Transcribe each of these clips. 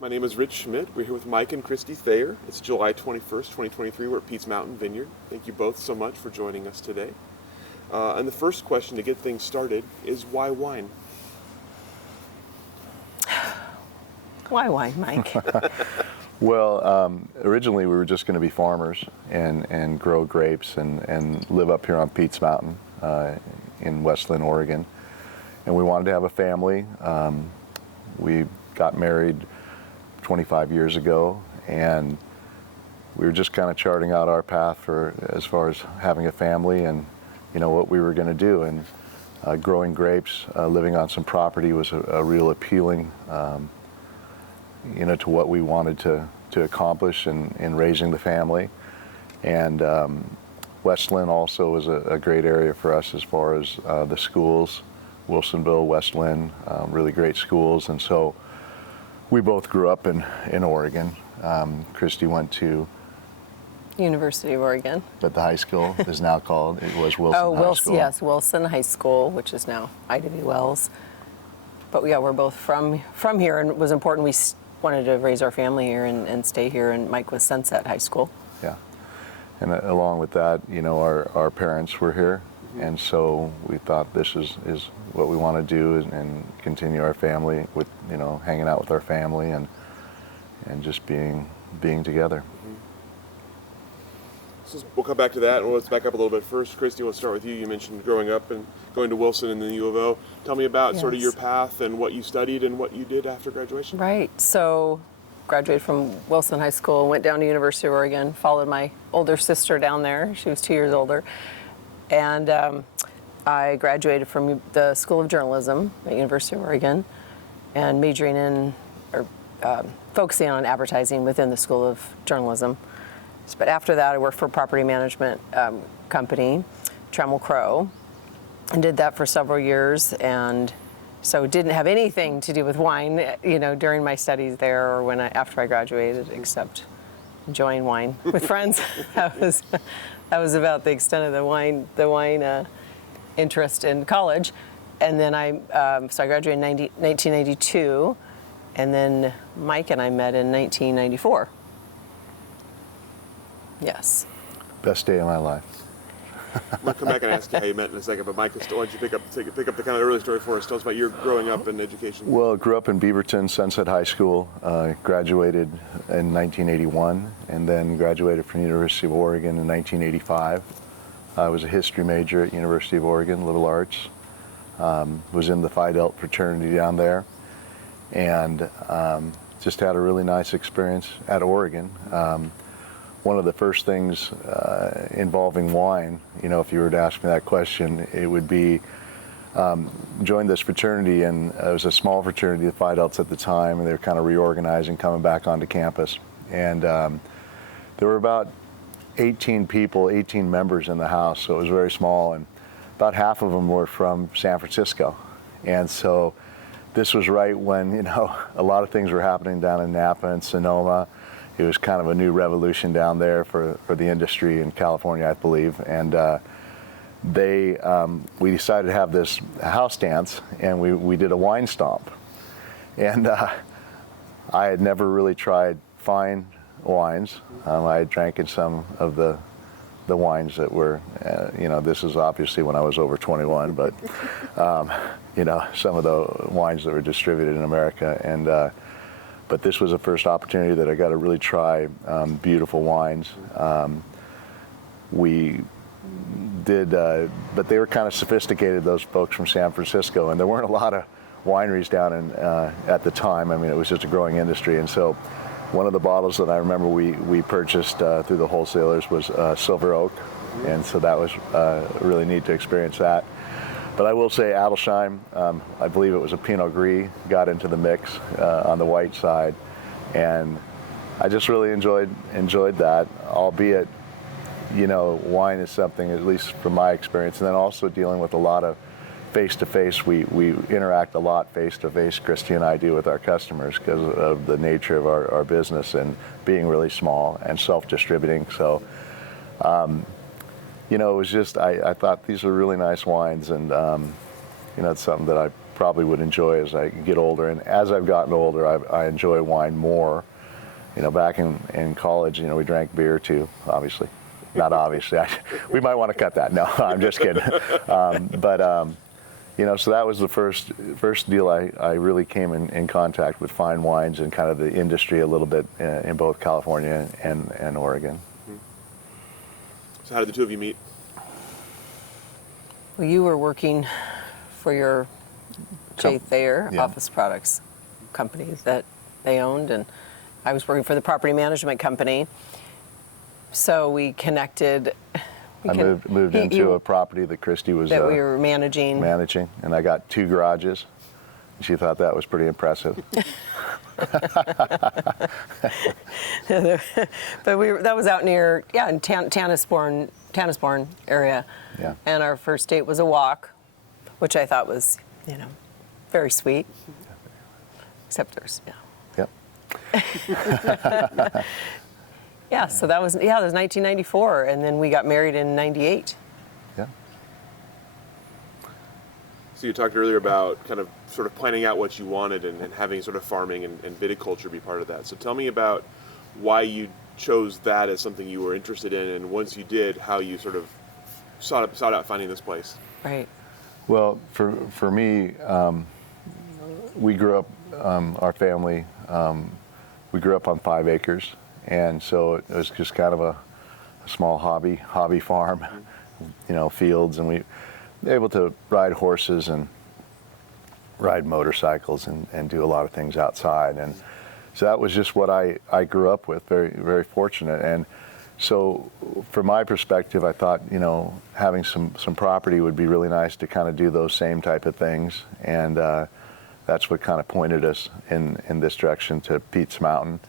My name is Rich Schmidt. We're here with Mike and Kristy Thayer. It's July 21st, 2023. We're at Pete's Mountain Vineyard. Thank you both so much for joining us today. And the first question to get things started is why wine? Why wine, Mike? Well, originally we were just going to be farmers and grow grapes and live up here on Pete's Mountain in West Linn, Oregon. And we wanted to have a family. We got married 25 years ago, and we were just kind of charting out our path for as far as having a family and what we were going to do. And growing grapes, living on some property was a real appealing to what we wanted to accomplish in raising the family. And West Linn also was a great area for us as far as the schools. Wilsonville, West Linn, really great schools. And so we both grew up in Oregon. Kristy went to University of Oregon. But the high school is now called, it was Wilson High School. Yes, Wilson High School, which is now I.W. Wells. But yeah, we're both from here, and it was important. We wanted to raise our family here and stay here, and Mike was Sunset High School. Yeah, and along with that, our parents were here, and so we thought this is what we want to do and continue our family with, hanging out with our family and just being together. So we'll come back to that, and let's back up a little bit first. Kristy, we'll start with you. You mentioned growing up and going to Wilson and then U of O. Tell me about sort of your path and what you studied and what you did after graduation. Right. So graduated from Wilson High School, went down to University of Oregon, followed my older sister down there. She was 2 years older. And I graduated from the School of Journalism at University of Oregon and majoring in, or focusing on advertising within the School of Journalism. But after that, I worked for a property management company, Trammell Crow, and did that for several years. And so didn't have anything to do with wine, during my studies there or after I graduated, except enjoying wine with friends. That was about the extent of the wine interest in college. And then so I graduated in 1992, and then Mike and I met in 1994. Yes. Best day of my life. I'm going to come back and ask you how you met in a second, but Mike, why don't you pick up the kind of early story for us? Tell us about your growing up and education. Well, grew up in Beaverton, Sunset High School, graduated in 1981, and then graduated from University of Oregon in 1985. I was a history major at University of Oregon, liberal arts. Was in the Phi Delta fraternity down there, and just had a really nice experience at Oregon. One of the first things involving wine, if you were to ask me that question, it would be joined this fraternity, and it was a small fraternity, the Phi Deltas at the time, and they were kind of reorganizing, coming back onto campus. And there were about 18 members in the house, so it was very small, and about half of them were from San Francisco. And so this was right when, a lot of things were happening down in Napa and Sonoma. It was kind of a new revolution down there for the industry in California, I believe. And we decided to have this house dance, and we did a wine stomp. And I had never really tried fine wines. I had drank in some of the wines that were, this is obviously when I was over 21, but, some of the wines that were distributed in America. And but this was the first opportunity that I got to really try beautiful wines. We did, but they were kind of sophisticated, those folks from San Francisco, and there weren't a lot of wineries down in at the time. I mean, it was just a growing industry, and so one of the bottles that I remember we purchased through the wholesalers was Silver Oak, and so that was really neat to experience that. But I will say Adelsheim, I believe it was a Pinot Gris, got into the mix on the white side, and I just really enjoyed that, albeit, wine is something, at least from my experience, and then also dealing with a lot of face-to-face. We interact a lot face-to-face, Kristy and I do, with our customers because of the nature of our business and being really small and self-distributing. So, it was just, I thought these are really nice wines, and, it's something that I probably would enjoy as I get older. And as I've gotten older, I enjoy wine more. You know, back in college, you know, we drank beer too, obviously. Not obviously. We might want to cut that. No, I'm just kidding. You know, so that was the first deal I really came in contact with fine wines and kind of the industry a little bit in both California and Oregon. So how did the two of you meet? Well, you were working for your J. Thayer Yeah. office products company that they owned, and I was working for the property management company. So we connected. I moved into a property that Kristy was that we were managing, and I got 2 garages. She thought that was pretty impressive. but that was out near in Tannisbourne area. Yeah. And our first date was a walk, which I thought was, you know, very sweet. Except there's Yep. Yeah, so that was 1994, and then we got married in '98. Yeah. So you talked earlier about kind of sort of planning out what you wanted and having sort of farming and viticulture be part of that. So tell me about why you chose that as something you were interested in, and once you did, how you sort of sought out finding this place. Right. Well, for me, we grew up, our family, we grew up on 5 acres. And so it was just kind of a small hobby farm, you know, fields, and we were able to ride horses and ride motorcycles and do a lot of things outside. And so that was just what I grew up with, very, very fortunate. And so from my perspective, I thought, you know, having some property would be really nice to kind of do those same type of things. And that's what kind of pointed us in this direction to Pete's Mountain.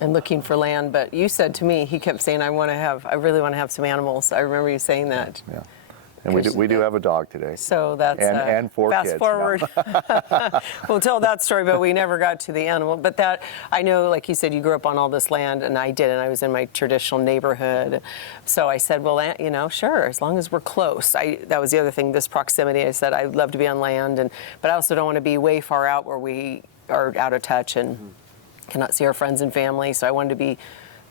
And looking for land, but you said to me, he kept saying, I really want to have some animals. I remember you saying that. Yeah. And we do have a dog today. So that's and 4 fast kids. forward. We'll tell that story, but we never got to the animal. But that, I know, like you said, you grew up on all this land, and I didn't. I was in my traditional neighborhood. So I said, well, you know, sure, as long as we're close. That was the other thing, this proximity. I said, I'd love to be on land, but I also don't want to be way far out where we are out of touch and cannot see our friends and family. So I wanted to be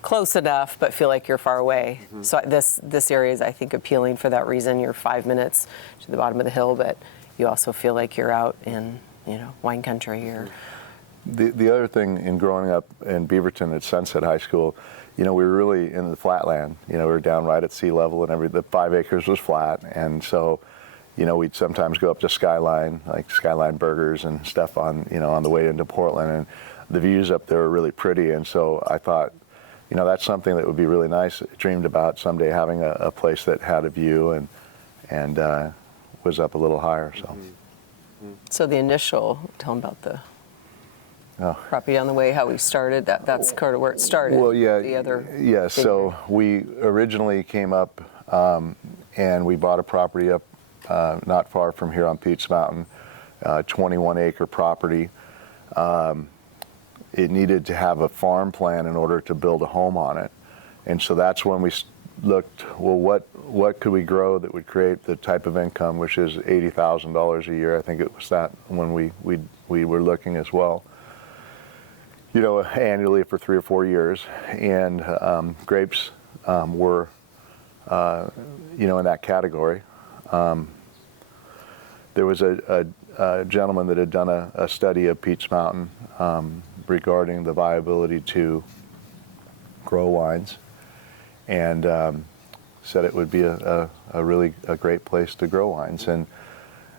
close enough, but feel like you're far away. So this area is, I think, appealing for that reason. You're 5 minutes to the bottom of the hill, but you also feel like you're out in, you know, wine country. Or the other thing in growing up in Beaverton at Sunset High School, you know, we were really in the flatland. You know, we were down right at sea level, and the 5 acres was flat, and so, you know, we'd sometimes go up to Skyline, like Skyline Burgers and stuff on the way into Portland, and the views up there were really pretty. And so I thought, you know, that's something that would be really nice. I dreamed about someday having a place that had a view and was up a little higher. So. So the initial, tell them about the property on the way, how we started. That's kind of where it started. Well, yeah. The other. Yeah. So we originally came up and we bought a property up not far from here on Pete's Mountain, 21-acre property. It needed to have a farm plan in order to build a home on it. And so that's when we looked, well, what could we grow that would create the type of income, which is $80,000 a year. I think it was that when we were looking as well, you know, annually for 3 or 4 years. And grapes were, you know, in that category. There was a gentleman that had done a study of Pete's Mountain regarding the viability to grow wines, and said it would be a really great place to grow wines. And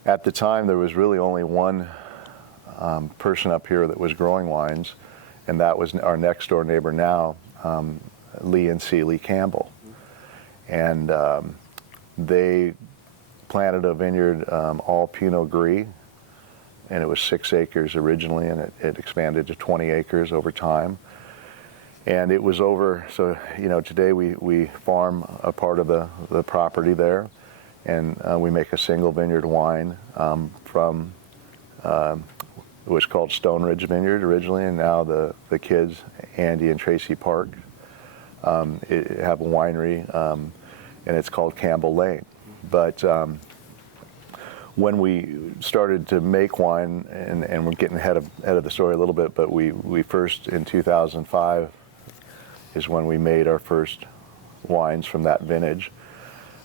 at the time, there was really only one person up here that was growing wines, and that was our next door neighbor now, Lee Campbell. And they planted a vineyard all Pinot Gris, and it was 6 acres originally, and it expanded to 20 acres over time. And it was over, so, you know, today we farm a part of the property there, and we make a single vineyard wine from, it was called Stone Ridge Vineyard originally, and now the kids, Andy and Tracy Park, have a winery, and it's called Campbell Lane. But when we started to make wine, and we're getting ahead of the story a little bit, but we first, in 2005, is when we made our first wines from that vintage,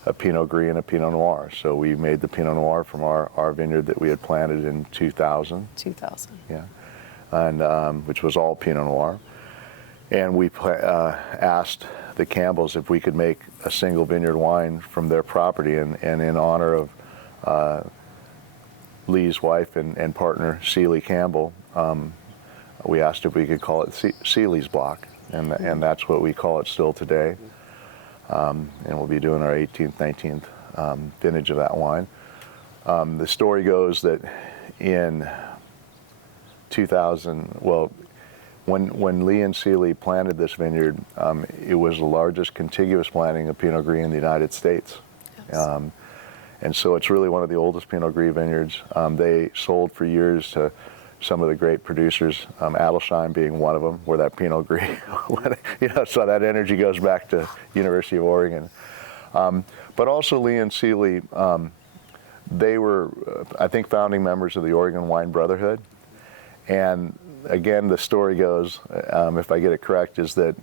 a Pinot Gris and a Pinot Noir. So we made the Pinot Noir from our vineyard that we had planted in 2000. 2000. Yeah, and which was all Pinot Noir. And we asked the Campbells if we could make a single vineyard wine from their property, and in honor of Lee's wife and partner, Celie Campbell, we asked if we could call it Celie's Block, and that's what we call it still today. And we'll be doing our 18th, 19th vintage of that wine. The story goes that in 2000, well, when Lee and Celie planted this vineyard, it was the largest contiguous planting of Pinot Gris in the United States. Yes. And so it's really one of the oldest Pinot Gris vineyards. They sold for years to some of the great producers, Adelsheim being one of them, where that Pinot Gris, so that energy goes back to University of Oregon. But also Lee and Celie, they were, I think, founding members of the Oregon Wine Brotherhood. And again, the story goes, if I get it correct, is that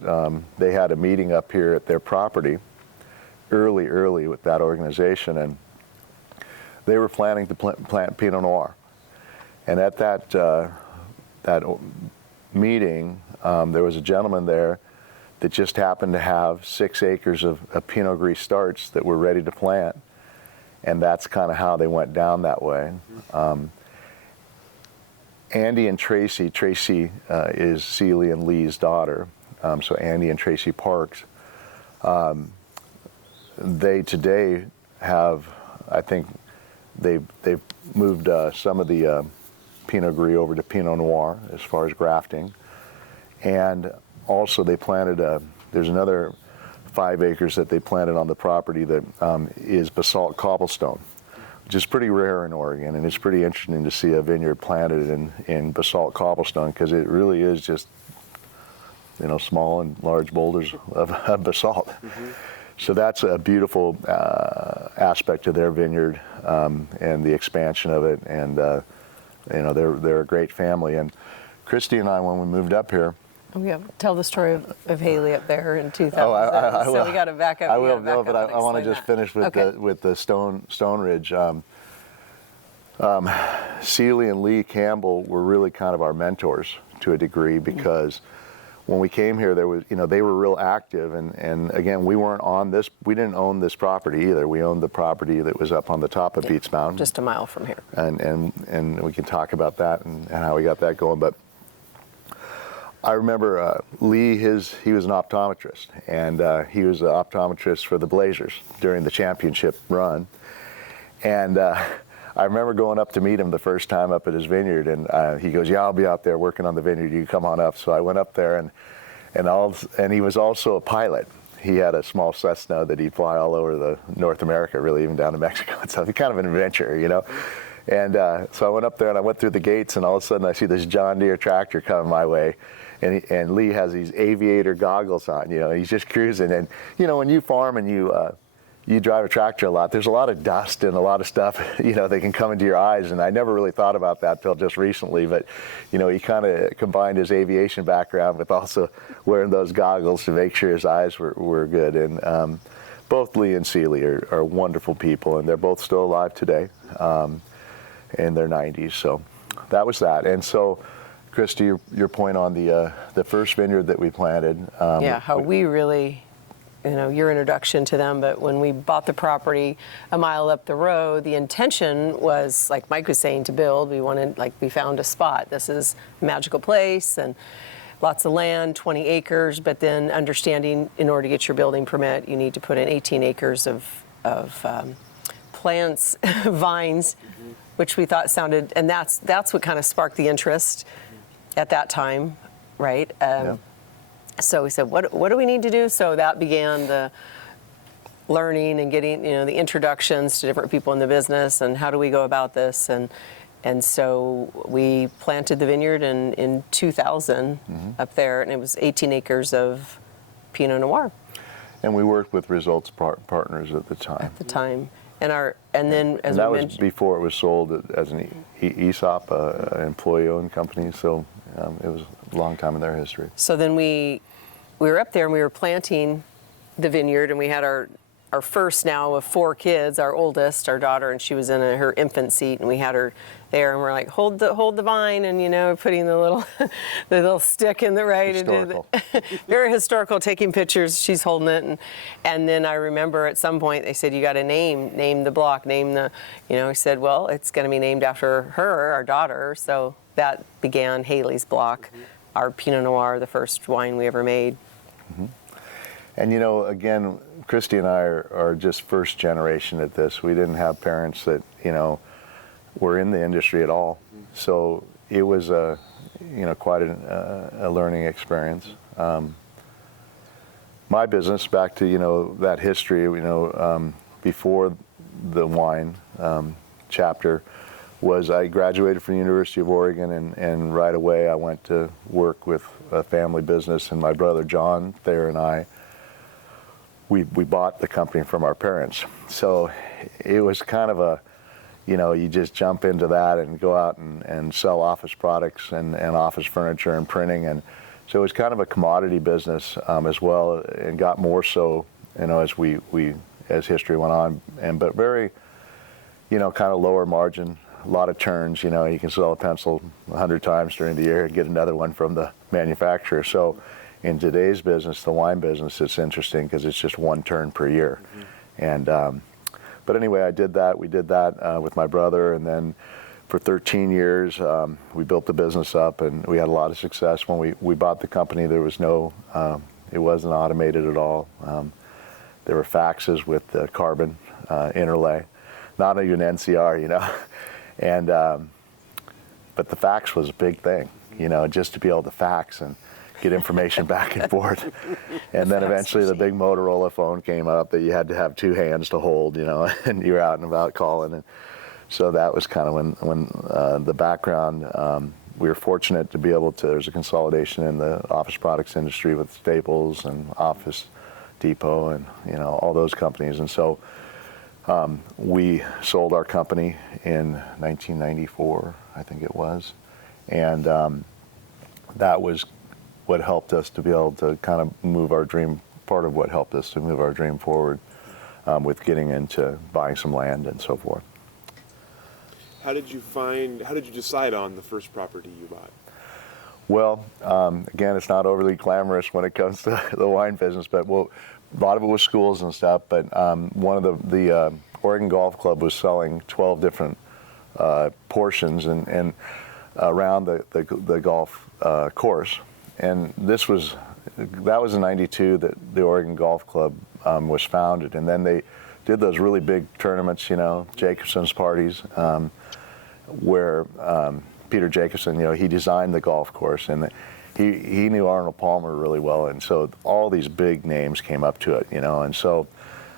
they had a meeting up here at their property early with that organization, and they were planning to plant Pinot Noir. And at that meeting, there was a gentleman there that just happened to have 6 acres of Pinot Gris starts that were ready to plant, and that's kind of how they went down that way. Andy and Tracy is Celie and Lee's daughter, so Andy and Tracy Parks. They today have, I think, they've moved some of the Pinot Gris over to Pinot Noir as far as grafting, and also they planted there's another 5 acres that they planted on the property that is basalt cobblestone, which is pretty rare in Oregon, and it's pretty interesting to see a vineyard planted in basalt cobblestone, because it really is just, small and large boulders of basalt. Mm-hmm. So that's a beautiful aspect of their vineyard, and the expansion of it, and they're a great family. And Kristy and I, when we moved up here, tell the story of Haley up there in 2000. I will. So we got to back up. I will, but I want to just finish with the Stone Ridge. Celie and Lee Campbell were really kind of our mentors to a degree, because when we came here, there was, they were real active, and again, we didn't own this property either. We owned the property that was up on the top of Peets Mountain, just a mile from here. And we can talk about that and how we got that going. But I remember Lee, he was an optometrist, and he was an optometrist for the Blazers during the championship run. And I remember going up to meet him the first time up at his vineyard, and he goes, "Yeah, I'll be out there working on the vineyard. You come on up." So I went up there, and he was also a pilot. He had a small Cessna that he'd fly all over North America, really, even down to Mexico and stuff. Kind of an adventure, And so I went up there, and I went through the gates, and all of a sudden I see this John Deere tractor coming my way. And Lee has these aviator goggles on, he's just cruising. And, when you farm and you drive a tractor a lot, there's a lot of dust and a lot of stuff, that can come into your eyes. And I never really thought about that till just recently. But, he kind of combined his aviation background with also wearing those goggles to make sure his eyes were good. And both Lee and Celie are wonderful people, and they're both still alive today in their 90s. So that was that. And so, Kristy, your point on the first vineyard that we planted. How we really, your introduction to them, but when we bought the property a mile up the road, the intention was, like Mike was saying, to build. We found a spot. This is a magical place, and lots of land, 20 acres, but then understanding in order to get your building permit, you need to put in 18 acres of plants, vines, which we thought sounded, and that's what kind of sparked the interest at that time, right? So we said, what do we need to do? So that began the learning and getting, the introductions to different people in the business, and how do we go about this? And so we planted the vineyard in 2000 up there, and it was 18 acres of Pinot Noir. And we worked with Results Partners at the time. And then, as and that we was mentioned, before it was sold as an ESOP, an employee-owned company. So it was a long time in their history. so then we were up there and we were planting the vineyard, and we had our first now of 4 kids, our oldest, our daughter, and she was in her infant seat, and we had her there, and we're like, hold the vine, and putting the little the little stick in the right. Historical. Very historical, taking pictures. She's holding it, and then I remember at some point they said, you got to name the block, name the, we said, well, it's going to be named after her, our daughter. So that began Haley's Block, our Pinot Noir, the first wine we ever made. Mm-hmm. And again, Kristy and I are just first generation at this. We didn't have parents that were in the industry at all, so it was quite a learning experience. My business, back to that history, before the wine chapter, was I graduated from the University of Oregon, and right away I went to work with a family business, and my brother John Thayer and I. We bought the company from our parents. So it was kind of you just jump into that and go out and sell office products and office furniture and printing. And so it was kind of a commodity business as well, and got more so, as history went on. But very, kind of lower margin, a lot of turns. You can sell a pencil 100 times during the year and get another one from the manufacturer. So in today's business, the wine business, it's interesting because it's just 1 turn per year. And but anyway, I did that. We did that with my brother, and then for 13 years, we built the business up, and we had a lot of success. When we bought the company, there was no, it wasn't automated at all. There were faxes with the carbon interlay, not even NCR, and but the fax was a big thing, just to be able to fax and get information back and forth. And then eventually the big Motorola phone came up that you had to have 2 hands to hold, and you were out and about calling. And so that was kind of when the background, we were fortunate to be able to, there's a consolidation in the office products industry with Staples and Office Depot and, all those companies. And so we sold our company in 1994, I think it was. And that was what helped us to be able to kind of move our dream, part of what helped us to move our dream forward with getting into buying some land and so forth. How did you decide on the first property you bought? Well, again, it's not overly glamorous when it comes to the wine business, but a lot of it was schools and stuff. But one of the Oregon Golf Club was selling 12 different portions and around the golf course. And that was in '92 that the Oregon Golf Club was founded. And then they did those really big tournaments, Jacobson's parties, where Peter Jacobson, he designed the golf course, and he knew Arnold Palmer really well. And so all these big names came up to it, and so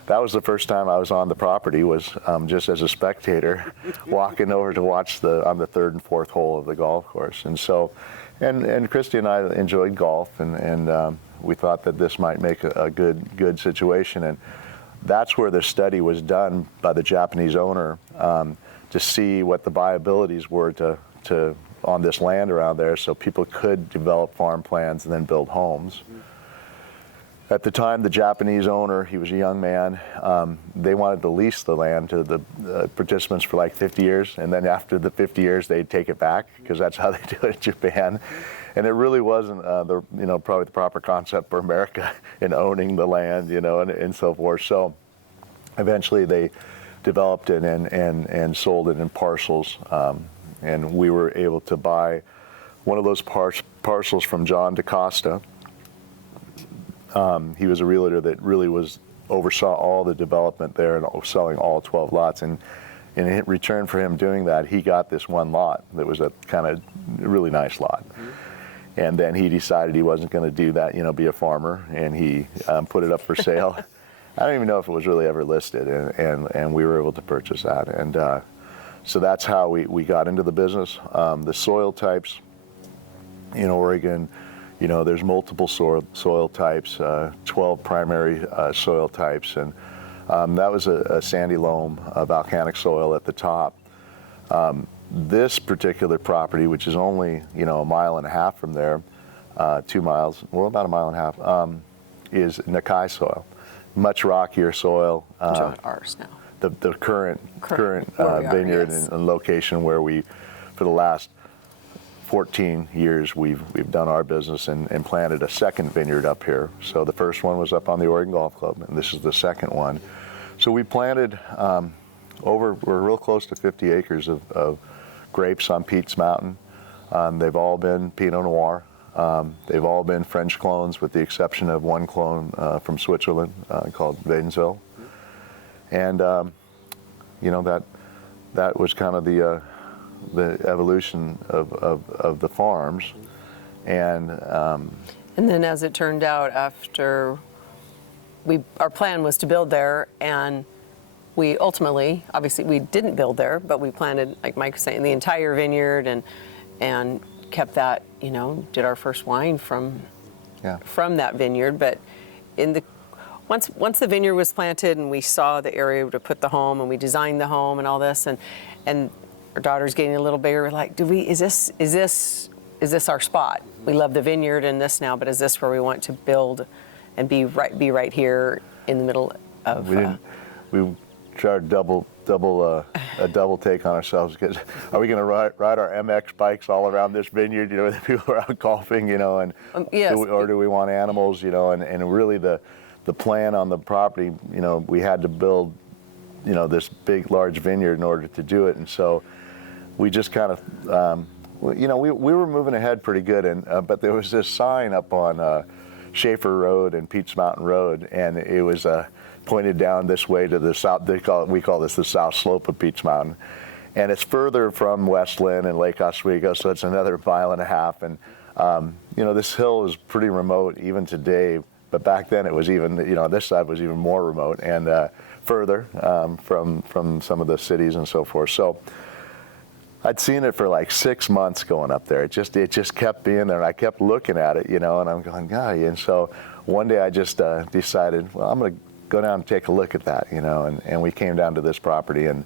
that was the first time I was on the property, was just as a spectator, walking over to watch on the 3rd and 4th hole of the golf course. And so, and Kristy and I enjoyed golf, and we thought that this might make a good situation. And that's where the study was done by the Japanese owner to see what the viabilities were to on this land around there, so people could develop farm plans and then build homes. At the time, the Japanese owner, he was a young man, they wanted to lease the land to the participants for like 50 years, and then after the 50 years, they'd take it back, because that's how they do it in Japan. And it really wasn't probably the proper concept for America in owning the land, and so forth. So eventually they developed it and sold it in parcels, and we were able to buy one of those parcels from John DaCosta. He was a realtor that really oversaw all the development there and selling all 12 lots. And in return for him doing that, he got this one lot that was a kind of really nice lot. Mm-hmm. And then he decided he wasn't going to do that, be a farmer, and he put it up for sale. I don't even know if it was really ever listed, and we were able to purchase that. And so that's how we got into the business. The soil types in Oregon, there's multiple soil types, 12 primary soil types, and That was a sandy loam, volcanic soil at the top. This particular property, which is only, a mile and a half from there, 2 miles, well, about a mile and a half, is Nakai soil. Much rockier soil. Not ours now. The current where we are, vineyard yes. and location where we, for the last 14 years, we've done our business and planted a second vineyard up here. So the first one was up on the Oregon Golf Club, and this is the second one. So we planted we're real close to 50 acres of grapes on Pete's Mountain. They've all been Pinot Noir. They've all been French clones, with the exception of one clone from Switzerland called Wädenswil. And that was kind of the evolution of the farms. And then, as it turned out, after our plan was to build there, and we ultimately, obviously, we didn't build there, but we planted, like Mike was saying, the entire vineyard and kept that. Did our first wine from that vineyard. But once the vineyard was planted and we saw the area to put the home, and we designed the home and all this, and our daughter's getting a little bigger, we're like, is this our spot? We love the vineyard and this now, but is this where we want to build and be right here in the middle of? We tried a double take on ourselves, because are we going to ride our MX bikes all around this vineyard? The people are out golfing, and yes. do we want animals? And really the plan on the property, we had to build, this big, large vineyard in order to do it. And so we just kind of, we were moving ahead pretty good. But there was this sign up on Schaefer Road and Pete's Mountain Road, and it was pointed down this way to the south. We call this the south slope of Pete's Mountain. And it's further from West Linn and Lake Oswego, so it's another mile and a half. And, this hill is pretty remote even today. But back then it was even, this side was even more remote and further from some of the cities and so forth. So I'd seen it for like 6 months going up there. It just kept being there, and I kept looking at it, and I'm going, God. And so one day I just decided, well, I'm going to go down and take a look at that, and we came down to this property. And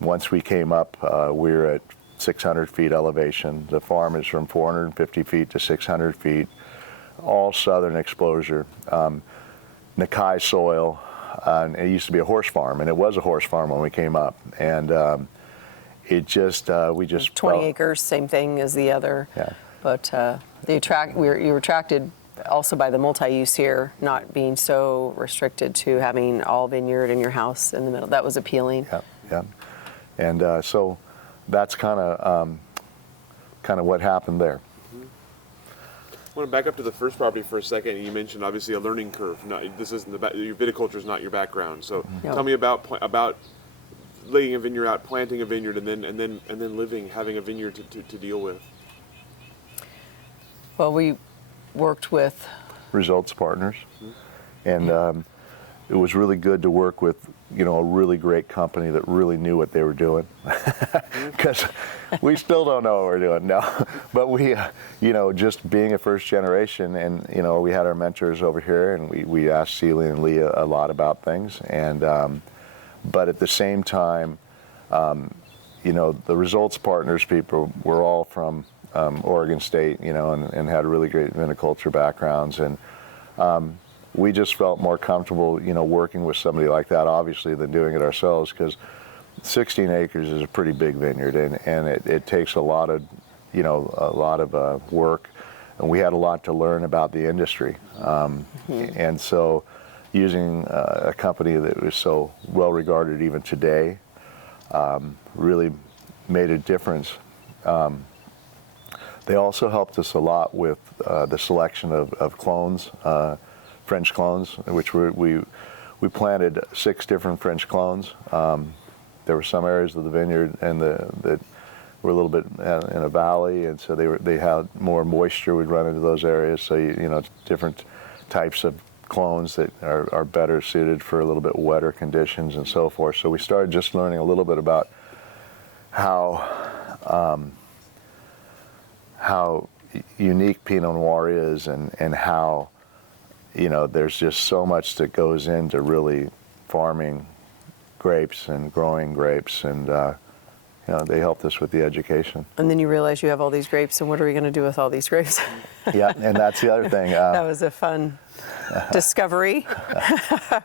once we came up, we were at 600 feet elevation. The farm is from 450 feet to 600 feet. All southern exposure, Nakai soil, and it used to be a horse farm, and it was a horse farm when we came up, and we just 20 acres, same thing as the other. Yeah. But you were attracted also by the multi-use here, not being so restricted to having all vineyard in your house in the middle. That was appealing. Yeah. And so that's kind of what happened there. I want to back up to the first property for a second. You mentioned obviously a learning curve. This isn't your viticulture is not your background. So tell me about laying a vineyard out, planting a vineyard, and then having a vineyard to deal with. Well, we worked with Results Partners, and it was really good to work with a really great company that really knew what they were doing, because we still don't know what we're doing now. But we, just being a first generation, and we had our mentors over here, and we asked Celia and Leah a lot about things, and but at the same time, the Results Partners people were all from Oregon State, and had really great viticulture backgrounds, and we just felt more comfortable, working with somebody like that, obviously, than doing it ourselves, because 16 acres is a pretty big vineyard, and it takes a lot of, work, and we had a lot to learn about the industry, and so using a company that was so well regarded even today really made a difference. They also helped us a lot with the selection of clones. French clones, which we planted 6 different French clones. There were some areas of the vineyard that were a little bit in a valley, and so they had more moisture would run into those areas. So different types of clones that are better suited for a little bit wetter conditions and so forth. So we started just learning a little bit about how unique Pinot Noir is, and how there's just so much that goes into really farming grapes and growing grapes, and they helped us with the education. And then you realize you have all these grapes, and what are we going to do with all these grapes? Yeah, and that's the other thing. That was a fun discovery.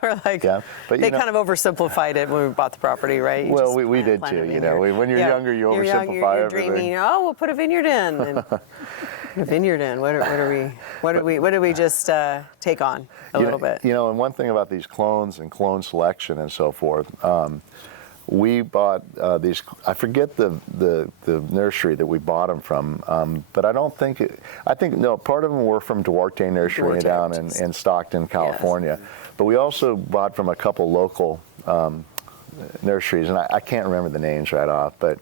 We're like, yeah, but they kind of oversimplified it when we bought the property, right? You well, just we did plant too. them in You know, there. when you're younger, you oversimplify you're everything. dreaming, oh, we'll put a vineyard in. And put a vineyard in. What do we just take on a little bit? You know, and one thing about these clones and clone selection and so forth, we bought these. I forget the nursery that we bought them from, but I don't think I think no. Part of them were from Duarte Nursery down in Stockton, California, yes. But we also bought from a couple local nurseries, and I can't remember the names right off. But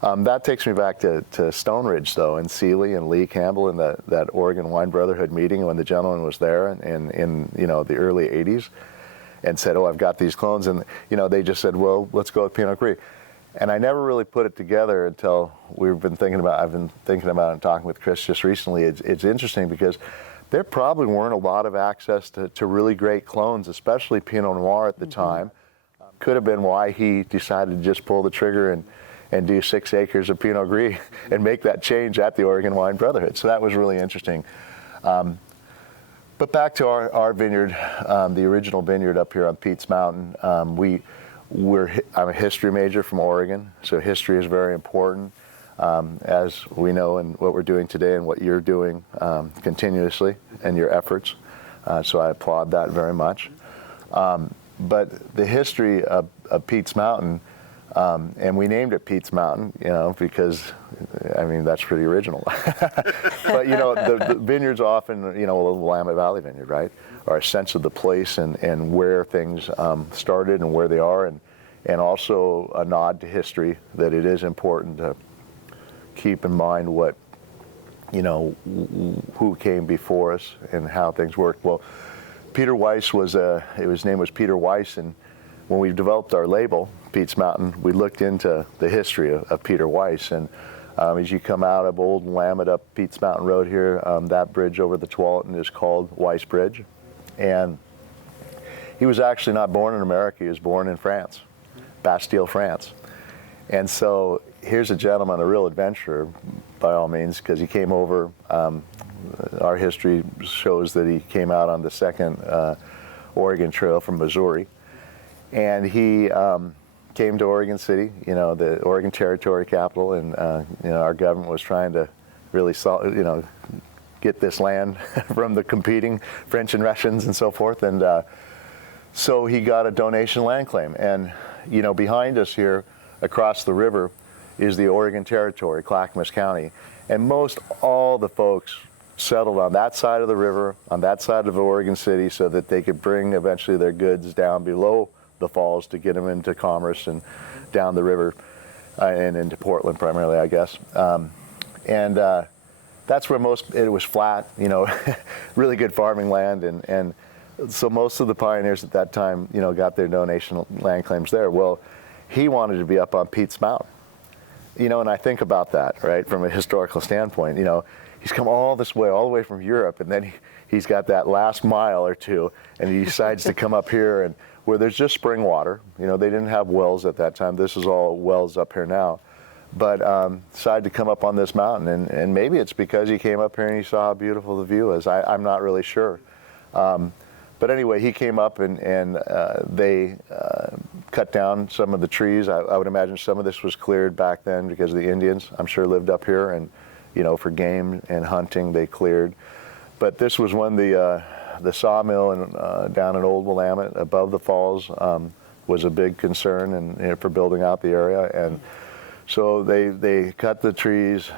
that takes me back to Stone Ridge, though, and Seeley and Lee Campbell in that Oregon Wine Brotherhood meeting when the gentleman was there in the early '80s. And said, oh, I've got these clones. And, they just said, well, let's go with Pinot Gris. And I never really put it together until I've been thinking about it and talking with Chris just recently. It's interesting because there probably weren't a lot of access to really great clones, especially Pinot Noir at the time. Could have been why he decided to just pull the trigger and do 6 acres of Pinot Gris and make that change at the Oregon Wine Brotherhood. So that was really interesting. But back to our vineyard, the original vineyard up here on Pete's Mountain. I'm a history major from Oregon, so history is very important, as we know in what we're doing today and what you're doing continuously and your efforts. So I applaud that very much. But the history of Pete's Mountain, and we named it Pete's Mountain, because, that's pretty original. But, the vineyard's often, a little Willamette Valley vineyard, right? Or a sense of the place and where things started and where they are, and also a nod to history, that it is important to keep in mind what, who came before us and how things worked. Well, Peter Weiss his name was Peter Weiss, and when we developed our label, Pete's Mountain, we looked into the history of Peter Weiss. And as you come out of Old Willamette up Pete's Mountain Road here, that bridge over the Tualatin is called Weiss Bridge. And he was actually not born in America, he was born in France, Bastille, France. And so here's a gentleman, a real adventurer, by all means, because he came over. Our history shows that he came out on the second Oregon Trail from Missouri. And he came to Oregon City, the Oregon Territory capital, and our government was trying to really get this land from the competing French and Russians and so forth. And so he got a donation land claim. And behind us here, across the river, is the Oregon Territory, Clackamas County, and most all the folks settled on that side of the river, on that side of Oregon City, so that they could bring eventually their goods down below the falls to get them into commerce and down the river and into Portland primarily, I guess. And that's where it was flat, really good farming land. And so most of the pioneers at that time, got their donation land claims there. Well, he wanted to be up on Pete's Mountain. And I think about that, right, from a historical standpoint. He's come all the way from Europe, and then he's got that last mile or two, and he decides to come up here and where there's just spring water. They didn't have wells at that time. This is all wells up here now. But decided to come up on this mountain, and maybe it's because he came up here and he saw how beautiful the view is. I'm not really sure. But anyway, he came up and they cut down some of the trees. I would imagine some of this was cleared back then because the Indians, I'm sure, lived up here, and for game and hunting they cleared. But this was when the sawmill down in Old Willamette above the falls was a big concern and for building out the area. And so they cut the trees,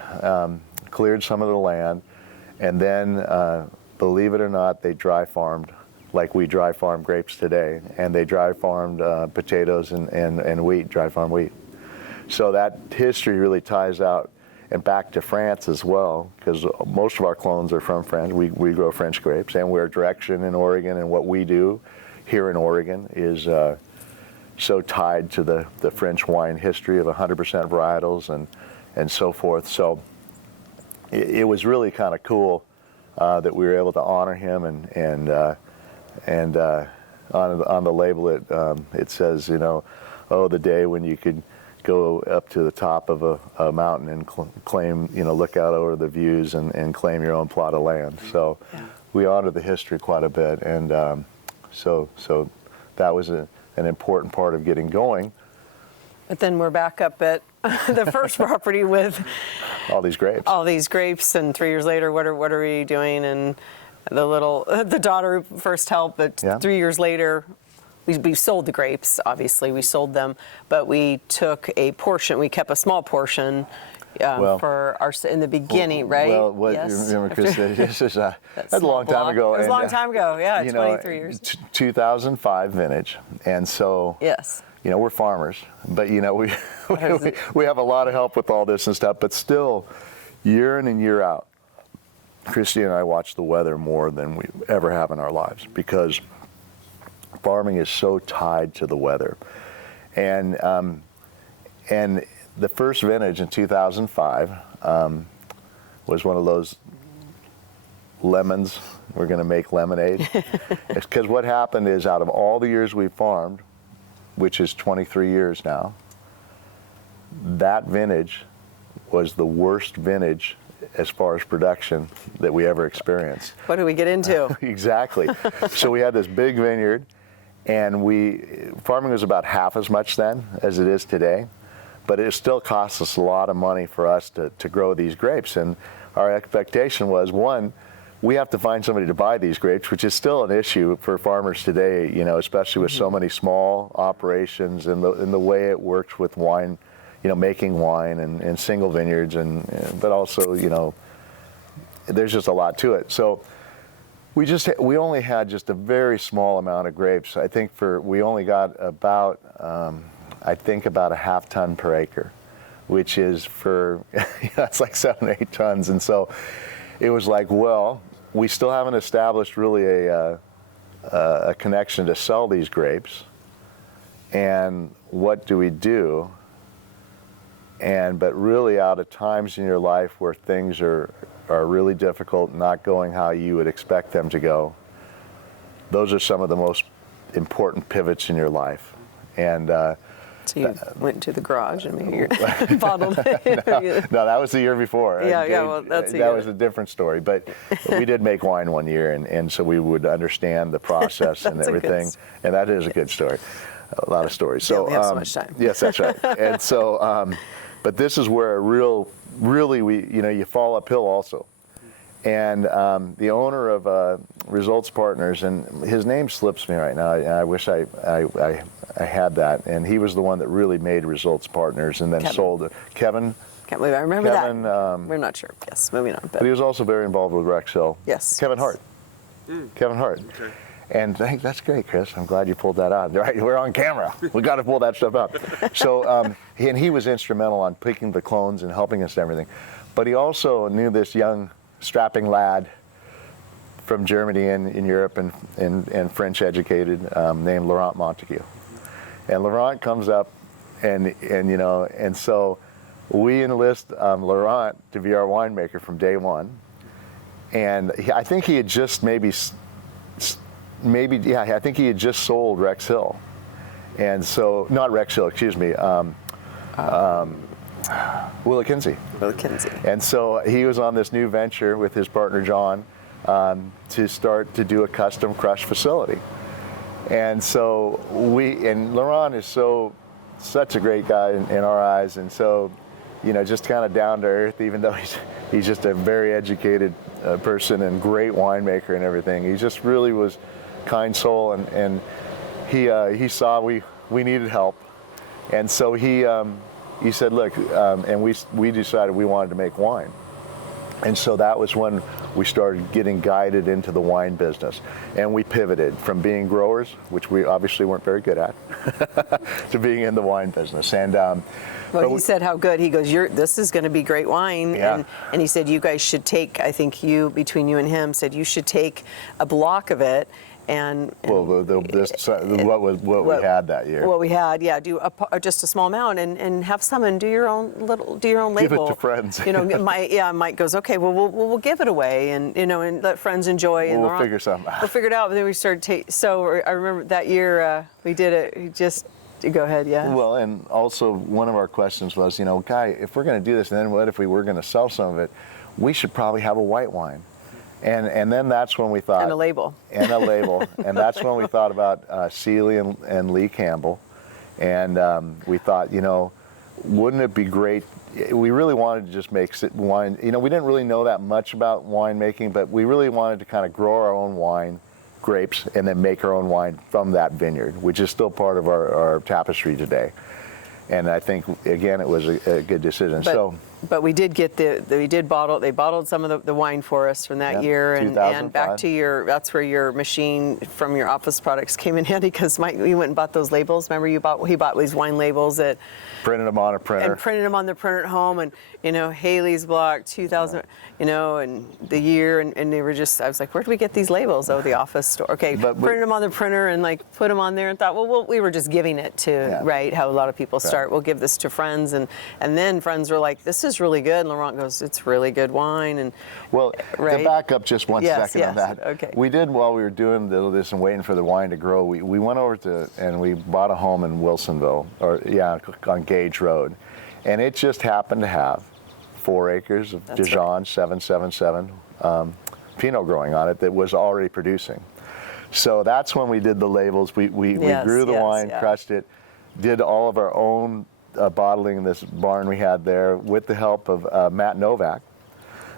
cleared some of the land, and then, believe it or not, they dry farmed like we dry farm grapes today. And they dry farmed potatoes and wheat, dry farm wheat. So that history really ties out and back to France as well, because most of our clones are from France. We grow French grapes, and our direction in Oregon and what we do here in Oregon is so tied to the French wine history of 100% varietals and so forth. So it was really kind of cool that we were able to honor him and on the label, it says, you know, oh, the day when you could go up to the top of a mountain and claim, you know, look out over the views and claim your own plot of land. So we honor the history quite a bit, and so that was an important part of getting going. But then we're back up at the first property with all these grapes. And 3 years later, what are we doing? And the daughter first helped, but 3 years later, we sold the grapes. Obviously, we sold them, but we took a portion. We kept a small portion for our in the beginning, right? Well, remember, Chris, this is that's a long time ago. It was a long time ago. Yeah, 23 years. 2005 vintage, and so yes. You know, we're farmers, but you know, we have a lot of help with all this and stuff, but still, year in and year out, Kristy and I watch the weather more than we ever have in our lives, because farming is so tied to the weather. And the first vintage in 2005 was one of those lemons, we're going to make lemonade. It's because what happened is, out of all the years we farmed, which is 23 years now, that vintage was the worst vintage as far as production that we ever experienced. What do we get into? Exactly. So we had this big vineyard, and farming was about half as much then as it is today, but it still cost us a lot of money for us to grow these grapes. And our expectation was, one, we have to find somebody to buy these grapes, which is still an issue for farmers today, you know, especially with so many small operations and the way it works with wine, you know, making wine and single vineyards, but also, you know, there's just a lot to it. So we only had just a very small amount of grapes. I think we only got about a half ton per acre, which is it's like 7 or 8 tons. And so it was like, well, we still haven't established really a connection to sell these grapes, and what do we do? But really, out of times in your life where things are really difficult, not going how you would expect them to go, those are some of the most important pivots in your life. And so you went to the garage and maybe bottled it. No, that was the year before. Well, that was a different story. But we did make wine one year, and so we would understand the process and everything. And that is a good story. A lot of stories. So we have so much time. Yes, that's right. And so, but this is where really you fall uphill also. And the owner of Results Partners, and his name slips me right now. I wish I had that. And he was the one that really made Results Partners, and then sold it. Kevin. Can't believe I remember that. We're not sure. Yes, moving on. But he was also very involved with Rex Hill. Yes. Kevin Hart. Kevin Hart. Okay. And that's great, Chris. I'm glad you pulled that out. Right, we're on camera. We got to pull that stuff out. So, and he was instrumental on picking the clones and helping us and everything. But he also knew this young, strapping lad from Germany and in Europe and French educated, named Laurent Montalieu. And Laurent comes up, and so we enlist Laurent to be our winemaker from day one. And I think he had just I think he had just sold Rex Hill. And so, not Rex Hill, excuse me, Willa Kinsey. And so he was on this new venture with his partner John to start to do a custom crush facility. And so Laurent is such a great guy in our eyes, and so, just kind of down to earth, even though he's just a very educated person and great winemaker and everything. He just really was kind soul, and he saw we needed help, and so he said, look, and we decided we wanted to make wine. And so that was when we started getting guided into the wine business. And we pivoted from being growers, which we obviously weren't very good at, to being in the wine business. And he said how good. He goes, this is going to be great wine. Yeah. And he said, you guys should take, I think between you and him, said you should take a block of it Well, what we had that year. What we had, yeah, do just a small amount and have some and do your own label. Give it to friends. Mike goes, okay, well we'll give it away and and let friends enjoy. And we'll figure something out. We'll figure it out. But then we started. So I remember that year we did it. Just go ahead, yeah. Well, and also one of our questions was, Guy, if we're going to do this, then what if we were going to sell some of it? We should probably have a white wine. And then that's when we thought. And a label. And a label. And that's when we thought about Seeley and Lee Campbell. And we thought, wouldn't it be great? We really wanted to just make wine. We didn't really know that much about winemaking, but we really wanted to kind of grow our own wine, grapes, and then make our own wine from that vineyard, which is still part of our tapestry today. And I think, again, it was a good decision. But we did get they bottled some of the wine for us from that year, and back to that's where your machine from your office products came in handy, because Mike, we went and bought those labels. Remember, he bought these wine labels that printed them on a printer. And printed them on the printer at home, and Haley's Block 2000, and the year, and they were just, I was like, where do we get these labels? Oh, the office store. Okay, printed them on the printer and put them on there, and thought, well, we were just giving it to, right, how a lot of people start. We'll give this to friends, and then friends were like, this is really good, and Laurent goes, it's really good wine, and well, to back up just one second on that. Okay. We did, while we were doing this and waiting for the wine to grow, we went over and we bought a home in Wilsonville, on Gage Road, and it just happened to have 4 acres of Dijon 777 Pinot growing on it that was already producing. So that's when we did the labels. We grew the wine, crushed it, did all of our own bottling in this barn we had there with the help of Matt Novak.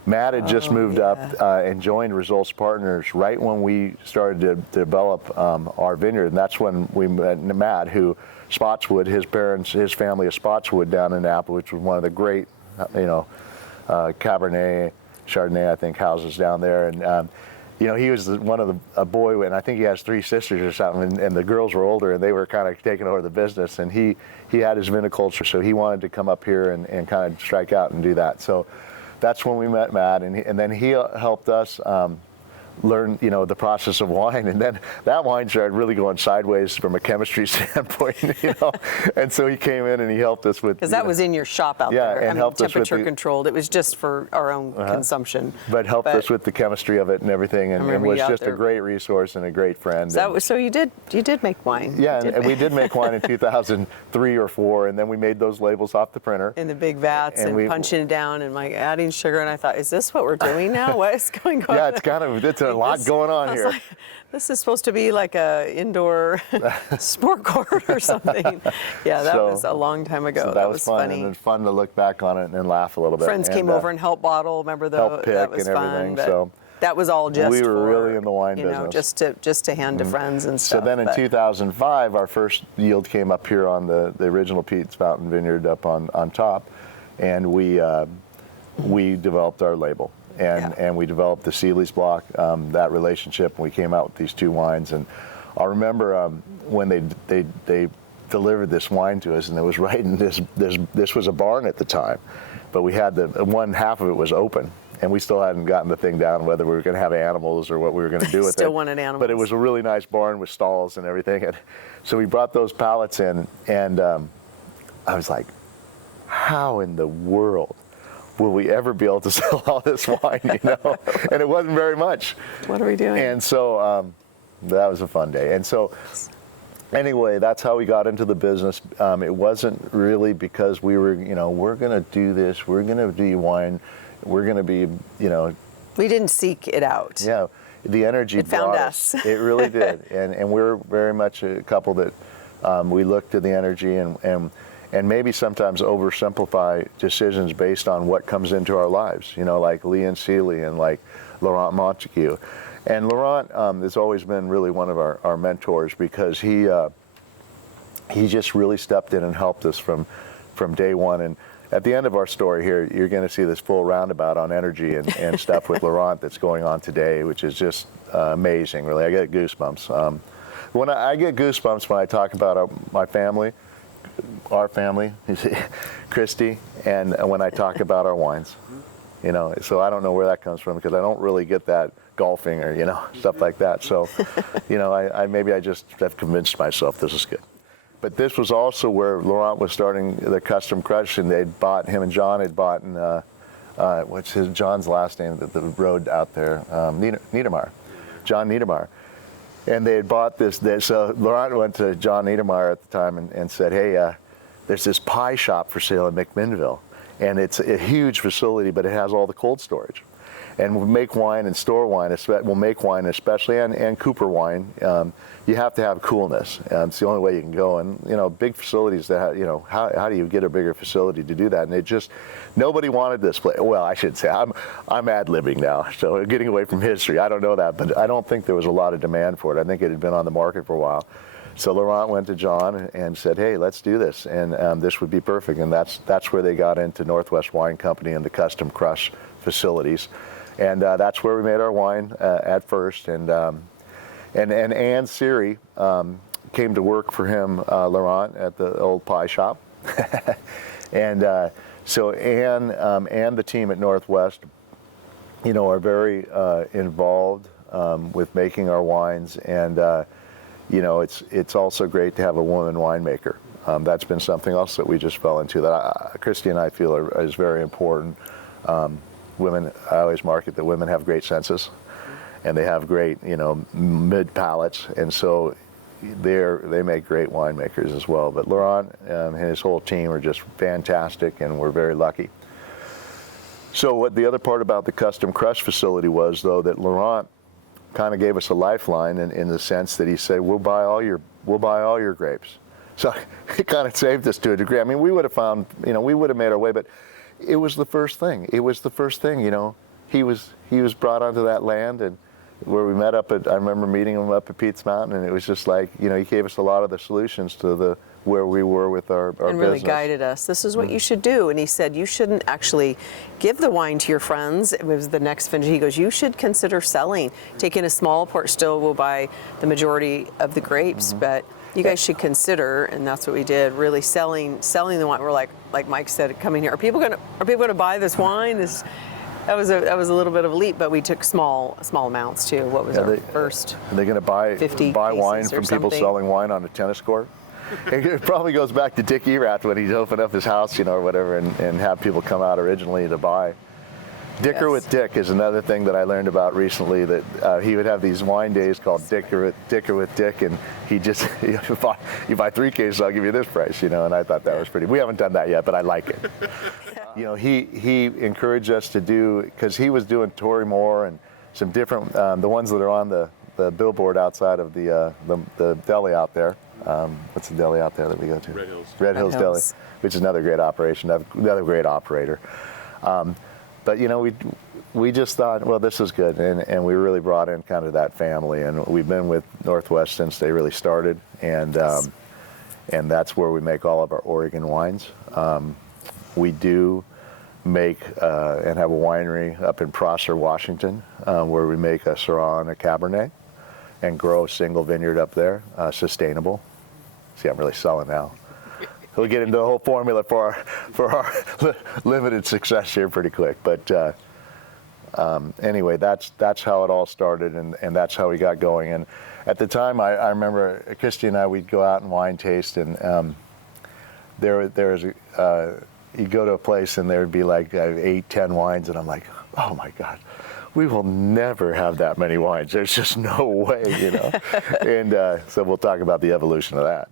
Matt had just moved up and joined Results Partners right when we started to develop our vineyard, and that's when we met Matt, who Spotswood, his family of Spotswood down in Napa, which was one of the great, Cabernet, Chardonnay, I think, houses down there, and he was one of a boy, and I think he has 3 sisters or something, and the girls were older, and they were kind of taking over the business, and he had his viticulture, so he wanted to come up here and kind of strike out and do that. So that's when we met Matt, and then he helped us learn, the process of wine, and then that wine started really going sideways from a chemistry standpoint, and so he came in and he helped us with, because that was in your shop out there. And helped us with temperature controlled. It was just for our own consumption. But helped us with the chemistry of it and everything, and was just a great resource and a great friend. So you did make wine. Yeah, and we did make wine in 2003 or 4, and then we made those labels off the printer in the big vats and punching it down and adding sugar, and I thought, is this what we're doing now? What is going on? Yeah, it's a lot going on here. Like, this is supposed to be like a indoor sport court or something. Yeah, that was a long time ago. So that was fun, funny. and it was fun to look back on it and laugh a little bit. Friends came over and helped bottle. Remember help pick that was and fun. Everything. So that was all just we were really in the wine business. Just to hand to friends and stuff. So then in 2005, our first yield came up here on the original Pete's Mountain Vineyard up on top, and we developed our label. And we developed the Seeley's Block, that relationship, and we came out with these 2 wines. And I remember when they delivered this wine to us, and it was right in this was a barn at the time, but we had one half of it was open, and we still hadn't gotten the thing down whether we were going to have animals or what we were going to do with it. Still wanted animals. But it was a really nice barn with stalls and everything. And so we brought those pallets in, and I was like, how in the world will we ever be able to sell all this wine, And it wasn't very much. What are we doing? And so that was a fun day. And so anyway, that's how we got into the business. It wasn't really because we were, we're going to do this, we're going to do wine, we're going to be, We didn't seek it out. Yeah, the energy it found us. It really did. And we're very much a couple that we look to the energy and maybe sometimes oversimplify decisions based on what comes into our lives, like Lee and Seeley and like Laurent Montalieu. And Laurent has always been really one of our mentors, because he just really stepped in and helped us from day one. And at the end of our story here, you're going to see this full roundabout on energy and stuff with Laurent that's going on today, which is just amazing, really. I get goosebumps. When I get goosebumps when I talk about my family, our family, Kristy, and when I talk about our wines. So I don't know where that comes from because I don't really get that golfing or, stuff like that. So, I just have convinced myself this is good. But this was also where Laurent was starting the custom crush, and him and John had bought, what's John's last name, the road out there, Niedermeyer, John Niedermeyer. And they had bought this, so Laurent went to John Niedermeyer at the time and said, hey, there's this pie shop for sale in McMinnville. And it's a huge facility, but it has all the cold storage. And we'll make wine and store wine. We'll make wine especially, and Cooper wine. You have to have coolness. It's the only way you can go. And, big facilities that have, how do you get a bigger facility to do that? And nobody wanted this place. Well, I should say, I'm ad-libbing now, so getting away from history. I don't know that, but I don't think there was a lot of demand for it. I think it had been on the market for a while. So Laurent went to John and said, hey, let's do this. And this would be perfect. And that's where they got into Northwest Wine Company and the custom crush facilities. And that's where we made our wine at first. And Ann Siri came to work for him, Laurent, at the old pie shop. And so Ann and the team at Northwest, are very involved with making our wines. And it's also great to have a woman winemaker. That's been something else that we just fell into that Kristy and I feel is very important. Women, I always market that women have great senses, and they have great, mid palates, and so they make great winemakers as well. But Laurent and his whole team are just fantastic, and we're very lucky. So what the other part about the custom crush facility was, though, that Laurent kind of gave us a lifeline in the sense that he said, we'll buy all your grapes. So it kind of saved us to a degree. I mean, we would have found, we would have made our way, but it was the first thing. He was brought onto that land, and where we met I remember meeting him up at Pete's Mountain, and it was just like, he gave us a lot of the solutions to where we were with our business. And really guided us. This is what you should do. And he said, you shouldn't actually give the wine to your friends. It was the next vintage. He goes, you should consider selling. Taking a small port still will buy the majority of the grapes, but you guys should consider, and that's what we did, really selling the wine. We're like Mike said, coming here, are people gonna buy this wine? That was a little bit of a leap, but we took small amounts too. What was our first? Are they going to buy wine from people selling wine on a tennis court? It probably goes back to Dick Erath when he'd open up his house, or whatever, and have people come out originally to buy. Dicker with Dick is another thing that I learned about recently, that he would have these wine days called Dicker with Dick, and he just, you buy 3 cases, I'll give you this price, and I thought that was pretty, we haven't done that yet, but I like it. He encouraged us to do, because he was doing Tory Moore and some different, the ones that are on the billboard outside of the deli out there. What's the deli out there that we go to? Red Hills Deli, which is another great operation, another great operator. But we just thought, well, this is good, and we really brought in kind of that family, and we've been with Northwest since they really started, and that's where we make all of our Oregon wines. We do make and have a winery up in Prosser, Washington, where we make a Syrah and a Cabernet, and grow a single vineyard up there, sustainable. See, I'm really selling now. We'll get into the whole formula for our limited success here pretty quick. But anyway, that's how it all started, and that's how we got going. And at the time, I remember Kristy and I, we'd go out and wine taste, and there's you'd go to a place and there'd be like 8, 10 wines, and I'm like, oh my God, we will never have that many wines. There's just no way, And so we'll talk about the evolution of that.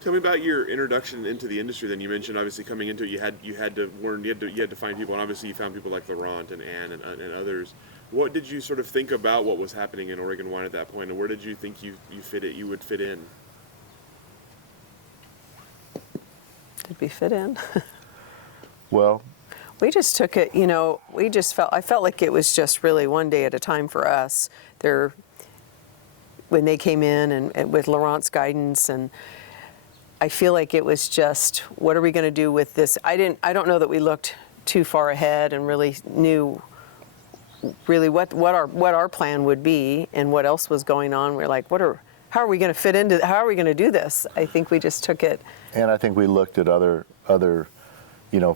Tell me about your introduction into the industry. Then you mentioned obviously coming into it, you had to learn, you had to find people, and obviously you found people like Laurent and Ann and others. What did you sort of think about what was happening in Oregon wine at that point, and where did you think you would fit in? Did we fit in? Well, we just took it, I felt like it was just really one day at a time for us. When they came in and with Laurent's guidance, and I feel like it was just, what are we going to do with this? I don't know that we looked too far ahead and really knew really what our plan would be and what else was going on. We're like, how are we going to fit into, how are we going to do this? I think we just took it. And I think we looked at other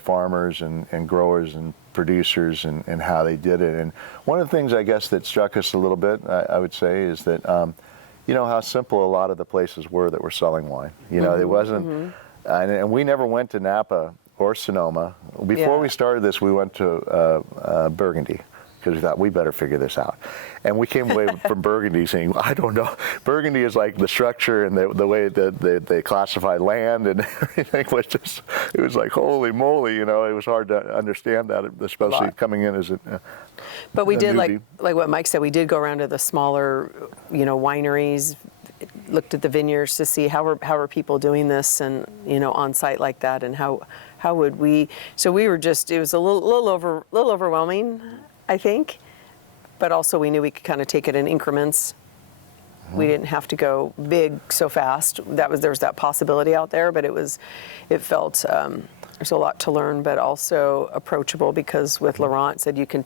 farmers and growers and producers and how they did it. And one of the things I guess that struck us a little bit, I would say, is that how simple a lot of the places were that were selling wine. It wasn't, and we never went to Napa or Sonoma. Before we started this, we went to Burgundy, because we thought we better figure this out. And we came away from Burgundy saying, I don't know. Burgundy is like the structure and the way that they classify land and everything was just, it was like, holy moly, it was hard to understand that, especially coming in as a But we did, newbie. like what Mike said, we did go around to the smaller, wineries, looked at the vineyards to see how are people doing this and, on site like that, and how would we, so we were just, it was a little overwhelming, I think, but also we knew we could kind of take it in increments. We didn't have to go big so fast. There was that possibility out there, but it felt there's a lot to learn, but also approachable, because with Laurent said you can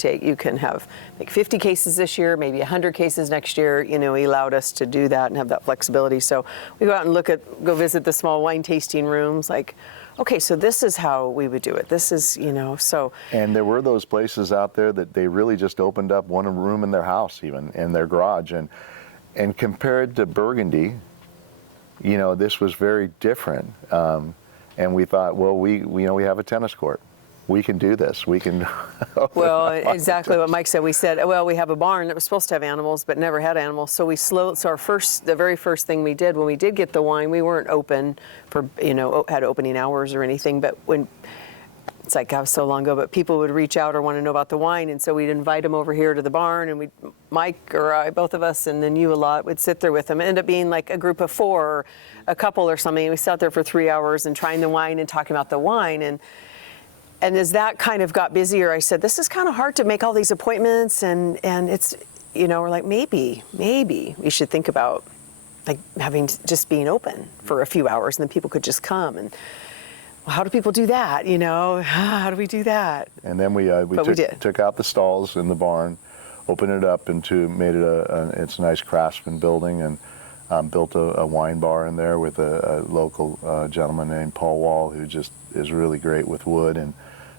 have like 50 cases this year, maybe 100 cases next year. He allowed us to do that and have that flexibility. So we go out and go visit the small wine tasting rooms, like, okay, so this is how we would do it. This is, so. And there were those places out there that they really just opened up one room in their house, even in their garage. And compared to Burgundy, this was very different. And we thought, well, we have a tennis court. We can do this. We can. Well, exactly what Mike said. We said, well, we have a barn that was supposed to have animals, but never had animals. So the very first thing we did when we did get the wine, we weren't open for, had opening hours or anything. But it's like, that was so long ago, but people would reach out or want to know about the wine. And so we'd invite them over here to the barn, and Mike or I, both of us, and then you a lot, would sit there with them. It ended up being like a group of 4 or a couple or something. And we sat there for 3 hours and trying the wine and talking about the wine. And as that kind of got busier, I said, this is kind of hard to make all these appointments. And it's, we're like, maybe we should think about like just being open for a few hours, and then people could just come. And well, how do people do that? How do we do that? And then we took out the stalls in the barn, opened it up made it it's a nice craftsman building, and built a wine bar in there with a local gentleman named Paul Wall, who just is really great with wood, and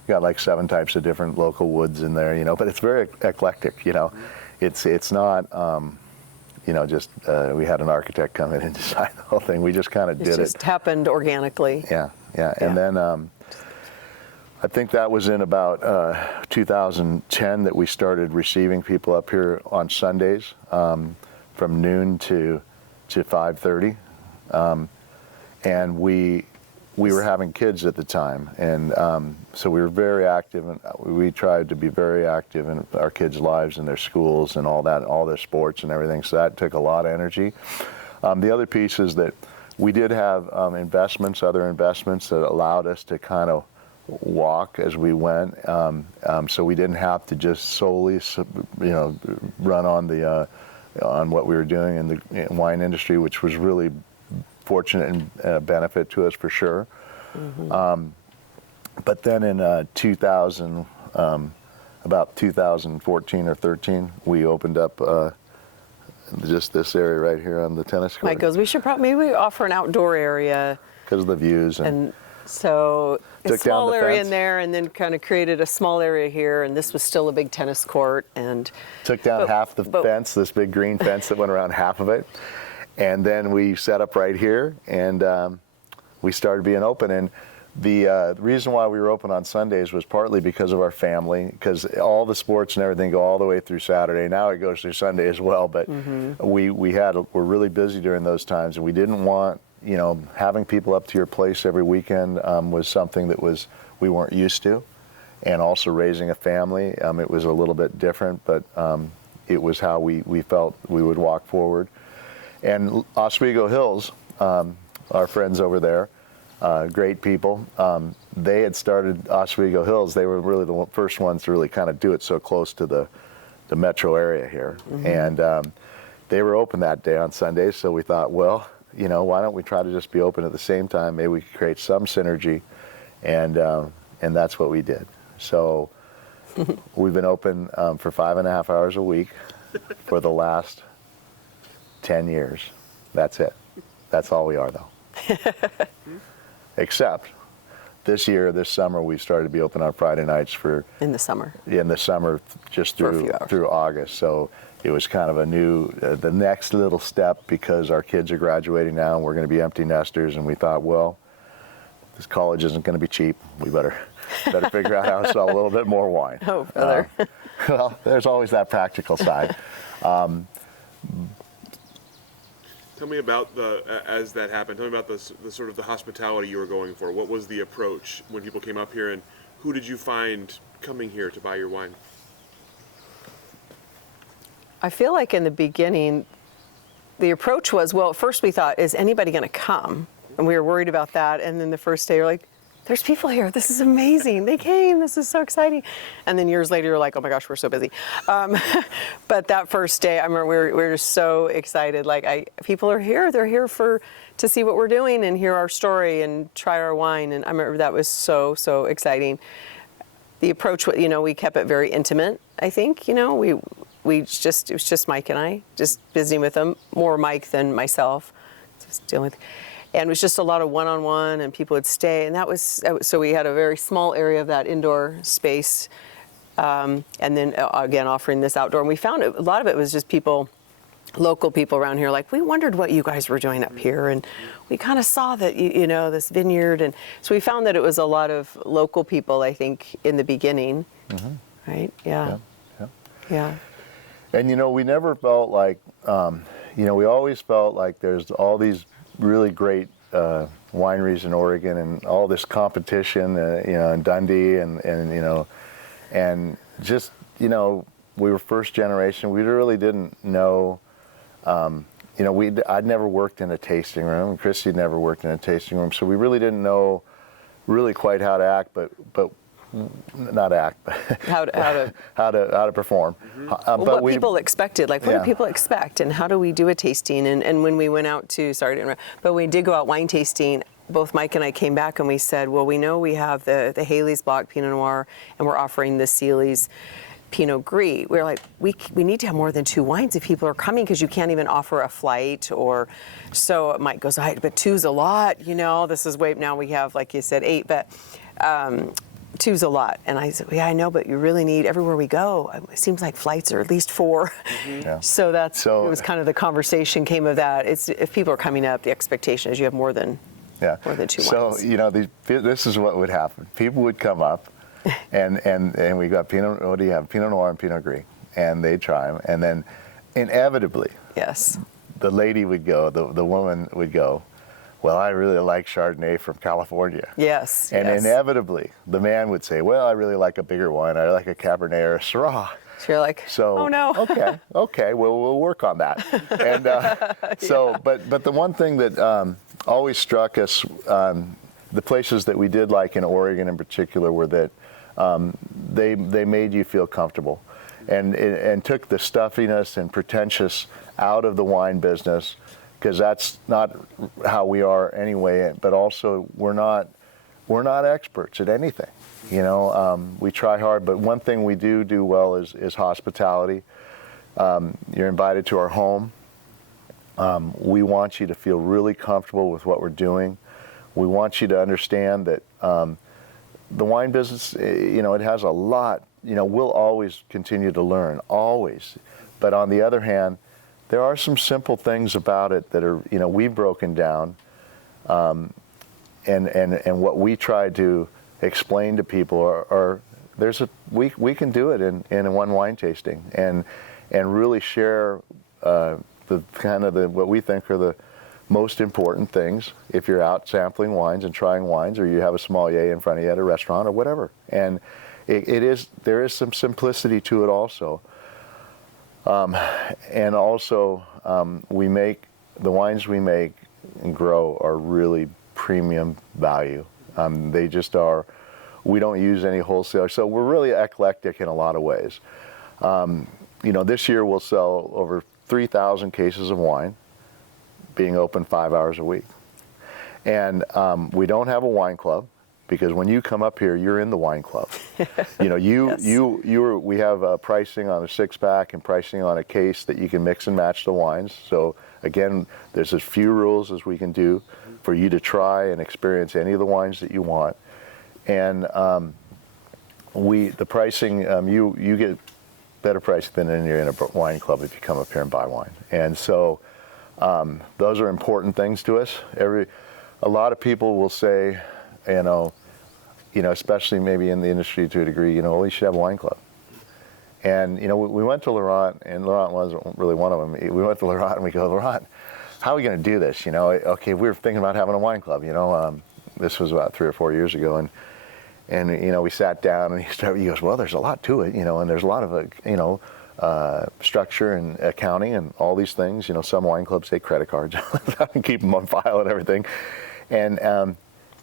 got like 7 types of different local woods in there, but it's very eclectic, It's not, just we had an architect come in and design the whole thing. We just kind of did it. It just happened organically. Yeah. And then I think that was in about 2010 that we started receiving people up here on Sundays from noon to 5:30, and we were having kids at the time, and so we were very active, and we tried to be very active in our kids' lives and their schools and all that, all their sports and everything. So that took a lot of energy. The other piece is that we did have other investments that allowed us to kind of walk as we went, so we didn't have to just solely, run on what we were doing in the wine industry, which was really fortunate and a benefit to us for sure. But then in about 2014 or 13, we opened up just this area right here on the tennis court. Mike goes, we should maybe offer an outdoor area. Because of the views. And so a small area fence in there, and then kind of created a small area here, and this was still a big tennis court. And took down half the fence, this big green fence that went around half of it. And then we set up right here, and we started being open. And the reason why we were open on Sundays was partly because of our family, because all the sports and everything go all the way through Saturday. Now it goes through Sunday as well, but we're really busy during those times, and we didn't want, having people up to your place every weekend was something that we weren't used to. And also raising a family, it was a little bit different, but it was how we felt we would walk forward. And Oswego Hills, our friends over there, great people, they had started Oswego Hills. They were really the first ones to really kind of do it so close to the metro area here. And they were open that day on Sundays, so we thought, well, why don't we try to just be open at the same time? Maybe we could create some synergy, and that's what we did. So we've been open for 5.5 hours a week for the last 10 years. That's it. That's all we are, though. Except this summer, we started to be open on Friday nights in the summer. Just For a few hours. through August. So it was kind of a new, the next little step, because our kids are graduating now and we're going to be empty nesters. And we thought, well, this college isn't going to be cheap. We better figure out how to sell a little bit more wine. Oh, brother. Well, there's always that practical side. Tell me about as that happened. Tell me about the sort of the hospitality you were going for. What was the approach when people came up here, and who did you find coming here to buy your wine? I feel like in the beginning, the approach was, well, at first we thought, is anybody going to come? And we were worried about that. And then the first day, you're like, there's people here. This is amazing. They came. This is so exciting. And then years later, you're like, oh my gosh, we're so busy. But that first day, I remember we were just so excited. Like, people are here. They're here to see what we're doing and hear our story and try our wine. And I remember that was so, so exciting. The approach, we kept it very intimate, I think. It was just Mike and I, just visiting with them, more Mike than myself, just dealing with. And it was just a lot of one-on-one, and people would stay. And that was so we had a very small area of that indoor space, and then again offering this outdoor. And we found a lot of it was just local people around here. Like, we wondered what you guys were doing up here, and we kind of saw that this vineyard, and so we found that it was a lot of local people. I think in the beginning, right? Yeah. And we never felt like, we always felt like there's all these really great wineries in Oregon and all this competition, in Dundee and just, we were first generation. We really didn't know, I'd never worked in a tasting room, and Kristy never worked in a tasting room, so we really didn't know really quite how to act, but not act, but how to perform. But what people expected, like what do people expect, and how do we do a tasting? And when we went out to, sorry to interrupt, but when we did go out wine tasting, both Mike and I came back and we said, well, we know we have the Haley's Block Pinot Noir, and we're offering the Seeley's Pinot Gris. We were like, we need to have more than 2 wines if people are coming, because you can't even offer a flight. Or so Mike goes, but 2's a lot. This is now we have, like you said, 8, but 2's a lot. And I said, yeah, I know, but you really need, everywhere we go, it seems like flights are at least 4. So it was kind of the conversation came of that. It's, if people are coming up, the expectation is you have more than 2 wines. So, this is what would happen. People would come up and we got Pinot, what do you have? Pinot Noir and Pinot Gris. And they'd try them. And then inevitably, the lady would go, the woman would go, well, I really like Chardonnay from California. Yes. And inevitably, the man would say, well, I really like a bigger one. I like a Cabernet or a Syrah. So you're like, oh no. okay, well, we'll work on that. And but the one thing that always struck us, the places that we did like in Oregon in particular, were that they made you feel comfortable, and took the stuffiness and pretentious out of the wine business, because that's not how we are anyway. But also, we're not experts at anything. We try hard, but one thing we do well is hospitality. You're invited to our home. We want you to feel really comfortable with what we're doing. We want you to understand that the wine business, it has a lot. We'll always continue to learn, always. But on the other hand, there are some simple things about it that are, we've broken down, and what we try to explain to people are we can do it in one wine tasting, and really share what we think are the most important things if you're out sampling wines and trying wines, or you have a sommelier in front of you at a restaurant or whatever. And there is some simplicity to it also. And also, we make the wines we make and grow are really premium value. They just are. We don't use any wholesale, so we're really eclectic in a lot of ways. This year we'll sell over 3,000 cases of wine, being open 5 hours a week. And we don't have a wine club, because when you come up here, you're in the wine club. We have pricing on a 6-pack and pricing on a case that you can mix and match the wines. So again, there's as few rules as we can do for you to try and experience any of the wines that you want. And the pricing, you get better pricing than in a wine club if you come up here and buy wine. And so those are important things to us. A lot of people will say, especially maybe in the industry to a degree, well, you should have a wine club. And, we went to Laurent, and Laurent wasn't really one of them. We went to Laurent and we go, Laurent, how are we going to do this? Okay, we were thinking about having a wine club, this was about 3 or 4 years ago. And we sat down and he goes, well, there's a lot to it, and there's a lot of, structure and accounting and all these things. Some wine clubs take credit cards and keep them on file and everything. And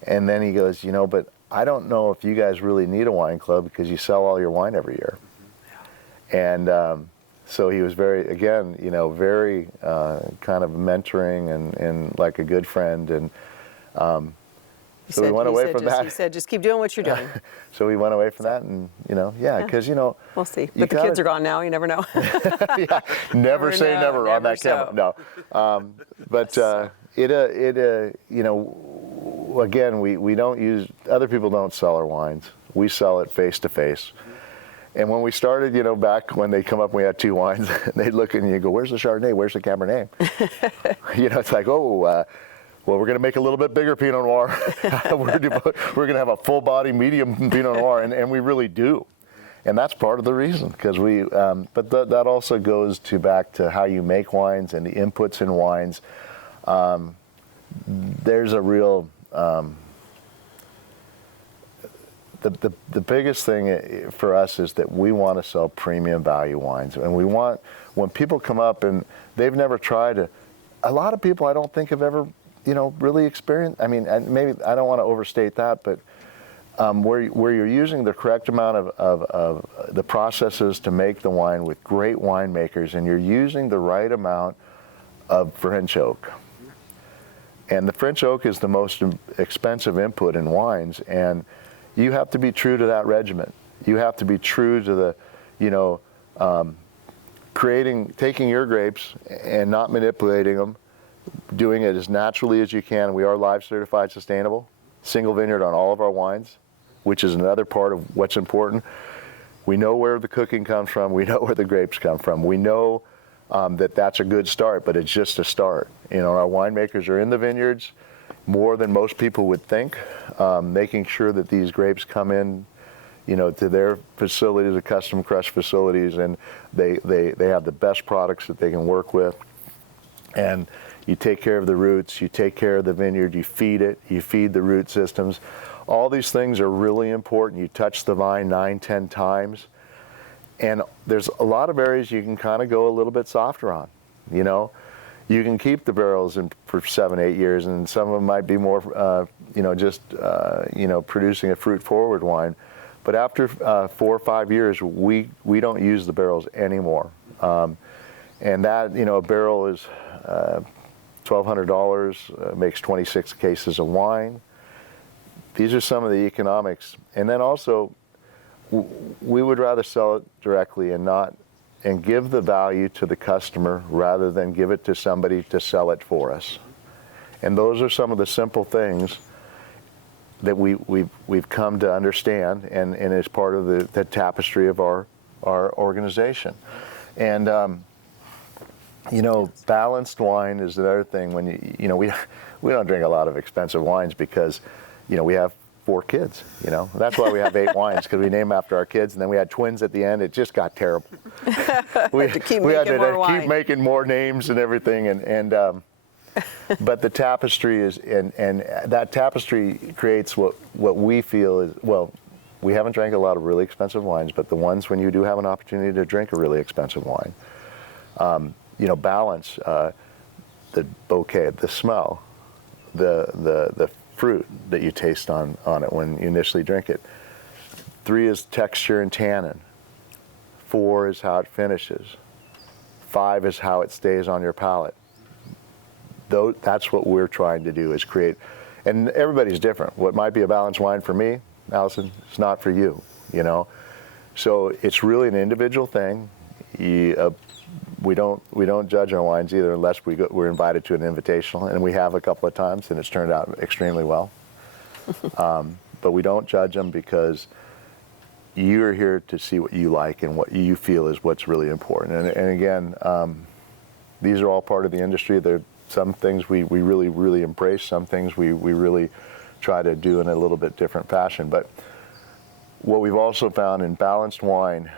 then he goes, but I don't know if you guys really need a wine club because you sell all your wine every year. And so he was very kind of mentoring and like a good friend. And so we went away from that. He said, just keep doing what you're doing. So we went away from that, and because we'll see. But the kids are gone now. You never know. Yeah, never say never on that camera. No, but again, we don't use. Other people don't sell our wines. We sell it face to face. And when we started, back when they come up and we had 2 wines, they'd look at you and go, "Where's the Chardonnay? Where's the Cabernet?" It's like, well, we're going to make a little bit bigger Pinot Noir. We're going to have a full body medium Pinot Noir, and we really do. And that's part of the reason, because but that also goes back to how you make wines and the inputs in wines. There's a real, the biggest thing for us is that we want to sell premium value wines. And we want, when people come up and they've never tried a lot of people I don't think have ever really experienced. I mean, maybe I don't want to overstate that, but where you're using the correct amount of the processes to make the wine with great winemakers, and you're using the right amount of French oak. And the French oak is the most expensive input in wines, and you have to be true to that regimen. You have to be true to the, taking your grapes and not manipulating them, doing it as naturally as you can. We are live certified sustainable, single vineyard on all of our wines, which is another part of what's important. We know where the cooking comes from. We know where the grapes come from. We know that's a good start, but it's just a start. Our winemakers are in the vineyards more than most people would think, making sure that these grapes come in, to their facilities, the custom crush facilities, and they have the best products that they can work with. And you take care of the roots, you take care of the vineyard, you feed it, you feed the root systems. All these things are really important. You touch the vine 9, 10 times. And there's a lot of areas you can kind of go a little bit softer on, You can keep the barrels in for 7, 8 years, and some of them might be more, producing a fruit-forward wine. But after 4 or 5 years, we don't use the barrels anymore. And that, a barrel is $1,200, makes 26 cases of wine. These are some of the economics. And then also, we would rather sell it directly and give the value to the customer rather than give it to somebody to sell it for us. And those are some of the simple things that we've come to understand, and is part of the tapestry of our organization. And balanced wine is another thing. When we don't drink a lot of expensive wines because we have 4 kids. That's why we have 8 wines, because we name after our kids, and then we had twins at the end. It just got terrible. we had to keep making more names and everything, and but the tapestry is, and that tapestry creates what we feel is, well, we haven't drank a lot of really expensive wines, but the ones when you do have an opportunity to drink a really expensive wine, balance, the bouquet, the smell, the fruit that you taste on it when you initially drink it. 3 is texture and tannin. 4 is how it finishes. 5 is how it stays on your palate. That's what we're trying to do, is create, and everybody's different. What might be a balanced wine for me, Allison, it's not for you, So it's really an individual thing. We don't judge our wines either unless we're invited to an invitational, and we have a couple of times, and it's turned out extremely well. but we don't judge them because you're here to see what you like and what you feel is what's really important. And again, these are all part of the industry. There are some things we really, really embrace, some things we really try to do in a little bit different fashion. But what we've also found in balanced wine,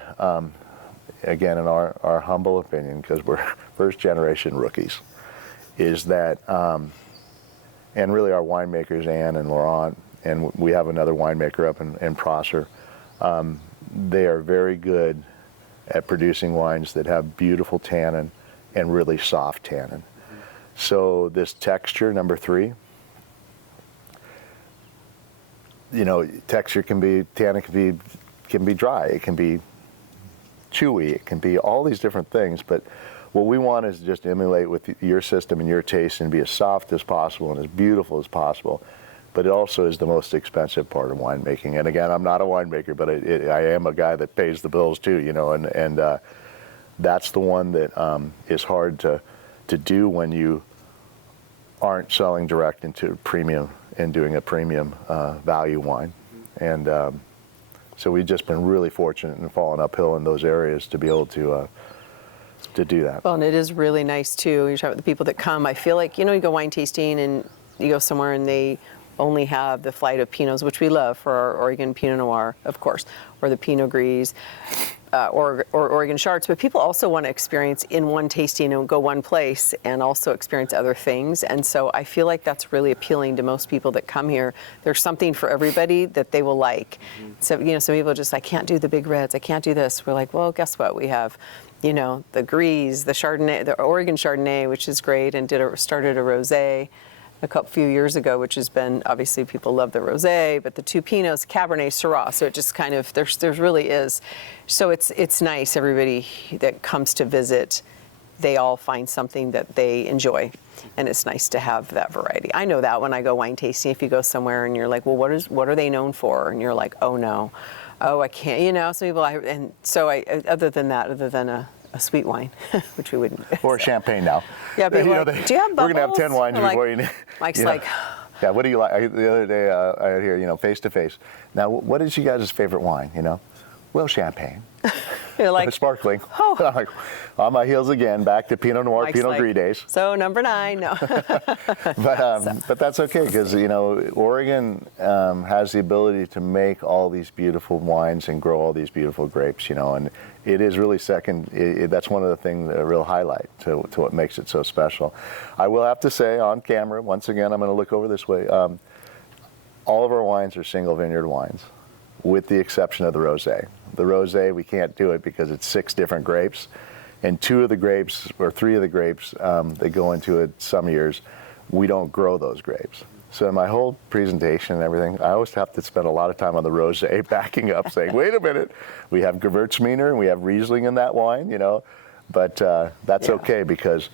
again, in our humble opinion, because we're first generation rookies, is that, and really our winemakers, Anne and Laurent, and we have another winemaker up in Prosser, they are very good at producing wines that have beautiful tannin and really soft tannin. So this texture, number 3, texture tannin can be dry, it can be chewy, it can be all these different things, but what we want is just emulate with your system and your taste and be as soft as possible and as beautiful as possible. But it also is the most expensive part of winemaking. And again, I'm not a winemaker, but I am a guy that pays the bills too, and that's the one that is hard to do when you aren't selling direct into premium and doing a premium value wine. And so we've just been really fortunate and fallen uphill in those areas to be able to do that. Well, and it is really nice too. You talk about the people that come. I feel like, you go wine tasting and you go somewhere and they only have the flight of Pinots, which we love for our Oregon Pinot Noir, of course, or the Pinot Gris, or Oregon Charts. But people also want to experience in one tasting and go one place and also experience other things. And so I feel like that's really appealing to most people that come here. There's something for everybody that they will like. So, some people are just, I can't do the big reds, I can't do this. We're like, well, guess what? We have, the Gris, the Chardonnay, the Oregon Chardonnay, which is great, and started a rosé a few years ago, which has been, obviously people love the rosé, but the 2 Pinots, Cabernet, Syrah. So it just kind of, there's really is. So it's nice, everybody that comes to visit, they all find something that they enjoy. And it's nice to have that variety. I know that when I go wine tasting, if you go somewhere and you're like, well, what are they known for? And you're like, oh no, I can't, some people, other than a sweet wine, which we wouldn't. Or champagne now. Yeah, but do you have bubbles? We're going to have 10 wines before you. Mike's like. Yeah, what do you like? The other day I had here, face to face. Now, what is you guys' favorite wine? Well, champagne. You're like sparkling. Oh. I'm like, on my heels again, back to Pinot Noir, Mike's Pinot Gris days. So number 9, no. But that's okay because Oregon has the ability to make all these beautiful wines and grow all these beautiful grapes, and it is really that's one of the things, a real highlight to what makes it so special. I will have to say on camera, once again, I'm going to look over this way. All of our wines are single vineyard wines, with the exception of the rosé. The rosé, we can't do it because it's 6 different grapes, and 2 of the grapes, or 3 of the grapes that go into it some years, we don't grow those grapes. So in my whole presentation and everything, I always have to spend a lot of time on the rosé, backing up, saying, wait a minute, we have Gewürztraminer and we have Riesling in that wine, but that's okay because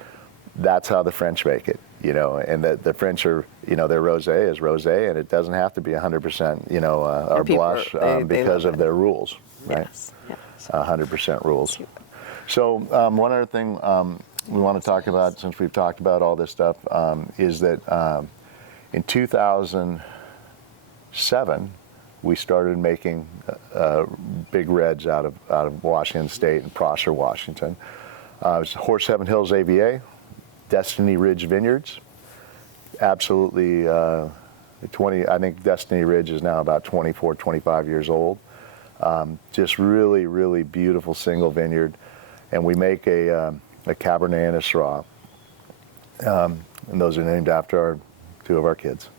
that's how the French make it, and the French are, their rosé is rosé, and it doesn't have to be 100%, or blush because of their rules, right? Yes. 100% rules. So one other thing we want to talk about, since we've talked about all this stuff, is that in 2007, we started making big reds out of Washington State and Prosser, Washington. It was Horse Heaven Hills AVA, Destiny Ridge Vineyards. Absolutely, I think Destiny Ridge is now about 24, 25 years old. Just really, really beautiful single vineyard. And we make a Cabernet and a Syrah. And those are named after 2 of our kids.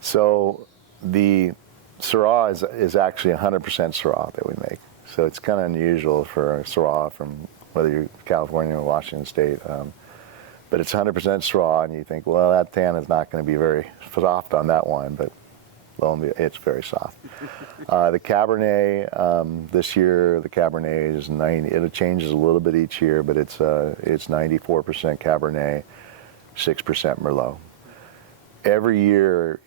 So the Syrah is actually 100% Syrah that we make. So it's kind of unusual for a Syrah from whether you're California or Washington State. But it's 100% Syrah, and you think, well, that tan is not going to be very soft on that wine, but lo and behold, it's very soft. The Cabernet, this year, the Cabernet is 90. It changes a little bit each year, but it's 94% Cabernet, 6% Merlot. Every year,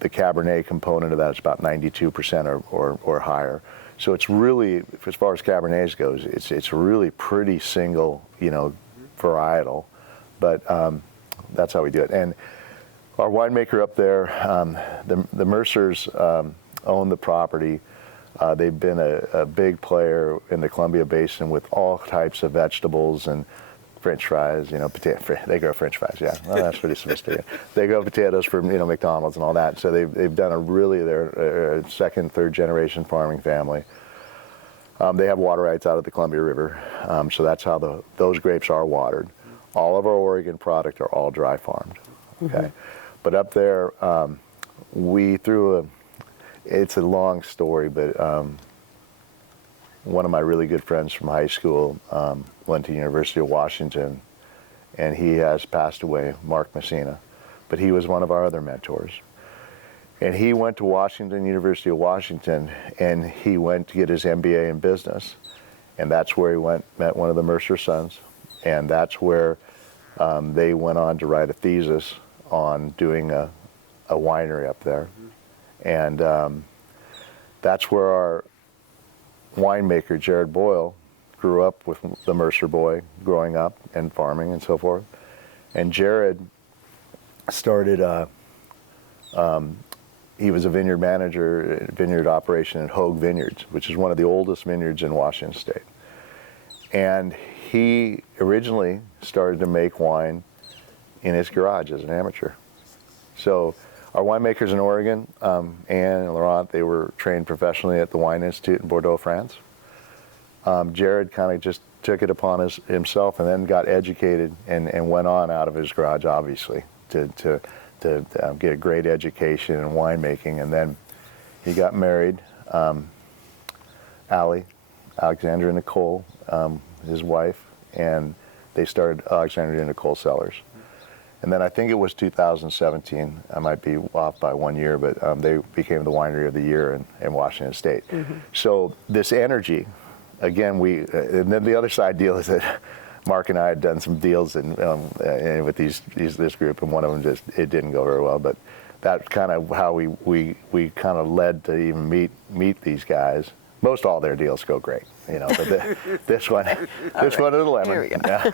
the Cabernet component of that is about 92% or higher. So it's really, as far as Cabernets goes, it's really pretty single, varietal. But that's how we do it. And Our winemaker up there, the Mercers own the property. They've been a big player in the Columbia Basin with all types of vegetables and French fries, they grow French fries, yeah. Well, that's pretty sophisticated. They grow potatoes for, McDonald's and all that. So they've done they're a second, third generation farming family. They have water rights out of the Columbia River. So that's how those grapes are watered. All of our Oregon product are all dry farmed, okay? Mm-hmm. But up there, it's a long story, but one of my really good friends from high school went to University of Washington, and he has passed away, Mark Messina, but he was one of our other mentors. And he went to University of Washington, and he went to get his MBA in business, and that's where he met one of the Mercer sons, and that's where they went on to write a thesis on doing a winery up there. And that's where our winemaker, Jared Boyle, grew up with the Mercer boy, growing up and farming and so forth. And Jared started, he was a vineyard manager, vineyard operation at Hogue Vineyards, which is one of the oldest vineyards in Washington State. And he originally started to make wine in his garage as an amateur. So our winemakers in Oregon, Anne and Laurent, they were trained professionally at the Wine Institute in Bordeaux, France. Jared kind of just took it upon himself and then got educated and went on out of his garage, obviously, to get a great education in winemaking. And then he got married, Alexandra Nicole, his wife, and they started Alexandra Nicole Cellars. And then I think it was 2017, I might be off by 1 year, but they became the winery of the year in Washington State. Mm-hmm. So this energy, again, and then the other side deal is that Mark and I had done some deals with this group, and one of them it didn't go very well, but that's kind of how we kind of led to even meet these guys. Most all their deals go great, but this one is a lemon. Here we go. Yeah.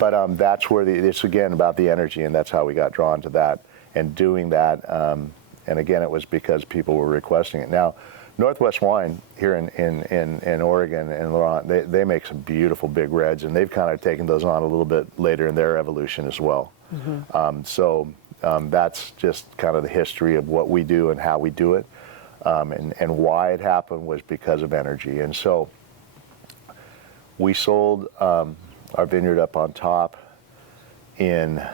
But that's where it's again about the energy, and that's how we got drawn to that and doing that. And again, it was because people were requesting it. Now, Northwest Wine here in Oregon and Laurent, they make some beautiful big reds, and they've kind of taken those on a little bit later in their evolution as well. Mm-hmm. That's just kind of the history of what we do and how we do it. And why it happened was because of energy. And so we sold our vineyard up on top in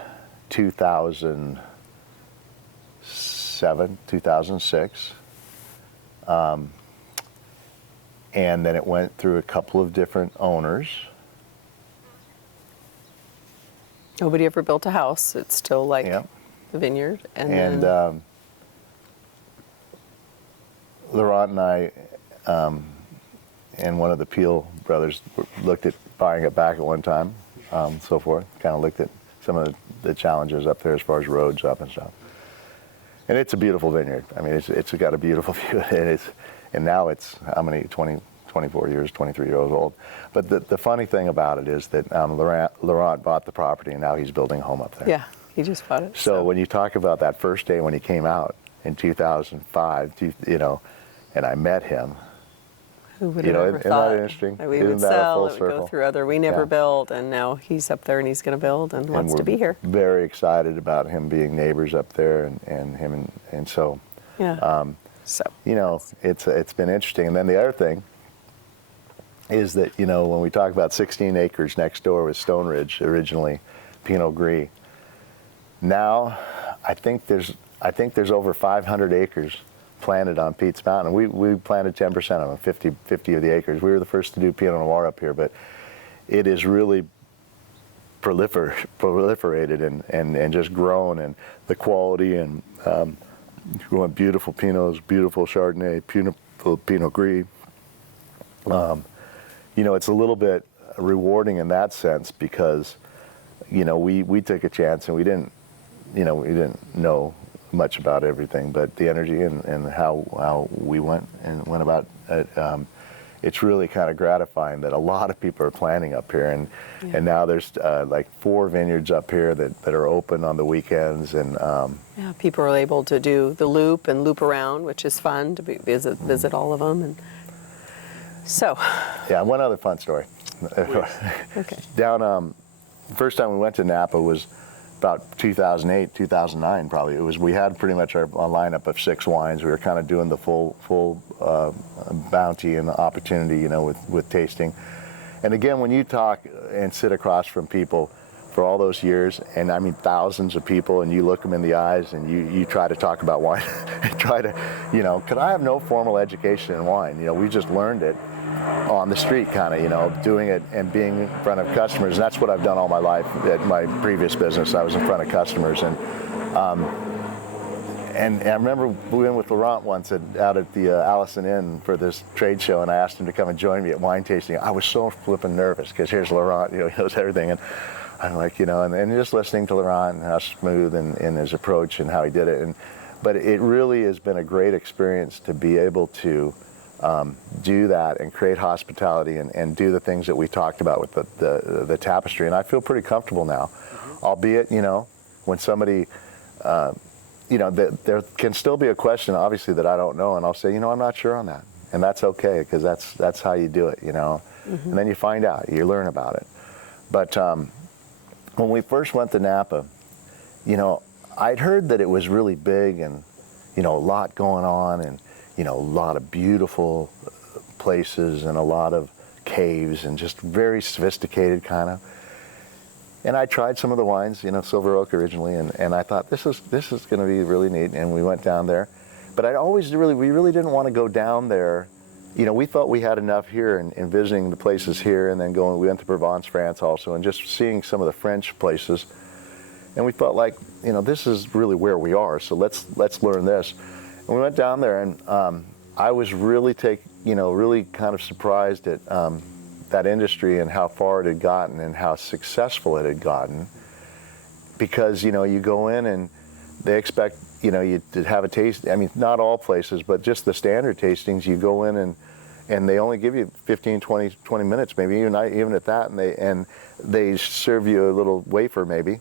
2007, 2006. And then it went through a couple of different owners. Nobody ever built a house. It's still like the vineyard. And then Laurent and I and one of the Peel brothers looked at buying it back at one time, so forth. Kind of looked at some of the challenges up there as far as roads up and stuff. And it's a beautiful vineyard. I mean, it's got a beautiful view, and now it's how many 24 years, 23 years old. But the funny thing about it is that Laurent bought the property, and now he's building a home up there. Yeah, he just bought it. So when you talk about that first day when he came out in 2005, and I met him. Who would have ever isn't thought that interesting? that we Isn't would that a sell, full it would circle? go through other, we never built, and now he's up there and he's going to build and wants to be here. Very excited about him being neighbors up there and him and so. Yeah. It's been interesting. And then the other thing is that, when we talk about 16 acres next door with Stone Ridge, originally Pinot Gris, now I think there's over 500 acres planted on Pete's Mountain. We planted 10% of them, 50 of the acres. We were the first to do Pinot Noir up here, but it is really proliferated and just grown, and the quality and growing beautiful Pinots, beautiful Chardonnay, beautiful Pinot Gris. It's a little bit rewarding in that sense because, we took a chance and we didn't know much about everything, but the energy and how we went about it, it's really kind of gratifying that a lot of people are planting up here, and now there's like 4 vineyards up here that are open on the weekends, and yeah, people are able to do the loop and loop around, which is fun to visit all of them, and so. Yeah, one other fun story. Okay. Down, first time we went to Napa was about 2008, 2009 probably. We had pretty much our lineup of 6 wines. We were kind of doing the full bounty and opportunity, with tasting. And again, when you talk and sit across from people for all those years, and I mean thousands of people, and you look them in the eyes and you try to talk about wine, try to, because I have no formal education in wine. We just learned it on the street, kind of, doing it and being in front of customers. And that's what I've done all my life. At my previous business, I was in front of customers. And I remember we went with Laurent once out at the Allison Inn for this trade show, and I asked him to come and join me at wine tasting. I was so flipping nervous because here's Laurent, he knows everything. And I'm like, and just listening to Laurent and how smooth in his approach and how he did it. But it really has been a great experience to be able to do that and create hospitality and do the things that we talked about with the tapestry. And I feel pretty comfortable now, albeit, when somebody, there can still be a question, obviously, that I don't know, and I'll say, I'm not sure on that. And that's okay, because that's how you do it, And then you find out, you learn about it. But when we first went to Napa, I'd heard that it was really big and, a lot going on, and a lot of beautiful places and a lot of caves and just very sophisticated kind of. And I tried some of the wines, Silver Oak originally, and I thought this is going to be really neat. And we went down there, but we really didn't want to go down there. We thought we had enough here in visiting the places here, and then we went to Provence, France also, and just seeing some of the French places. And we felt like, this is really where we are. So let's learn this. And we went down there, and I was really really kind of surprised at that industry and how far it had gotten and how successful it had gotten. Because you go in and they expect you to have a taste. I mean, not all places, but just the standard tastings. You go in and they only give you 15, 20 minutes, maybe even at that, and they serve you a little wafer maybe.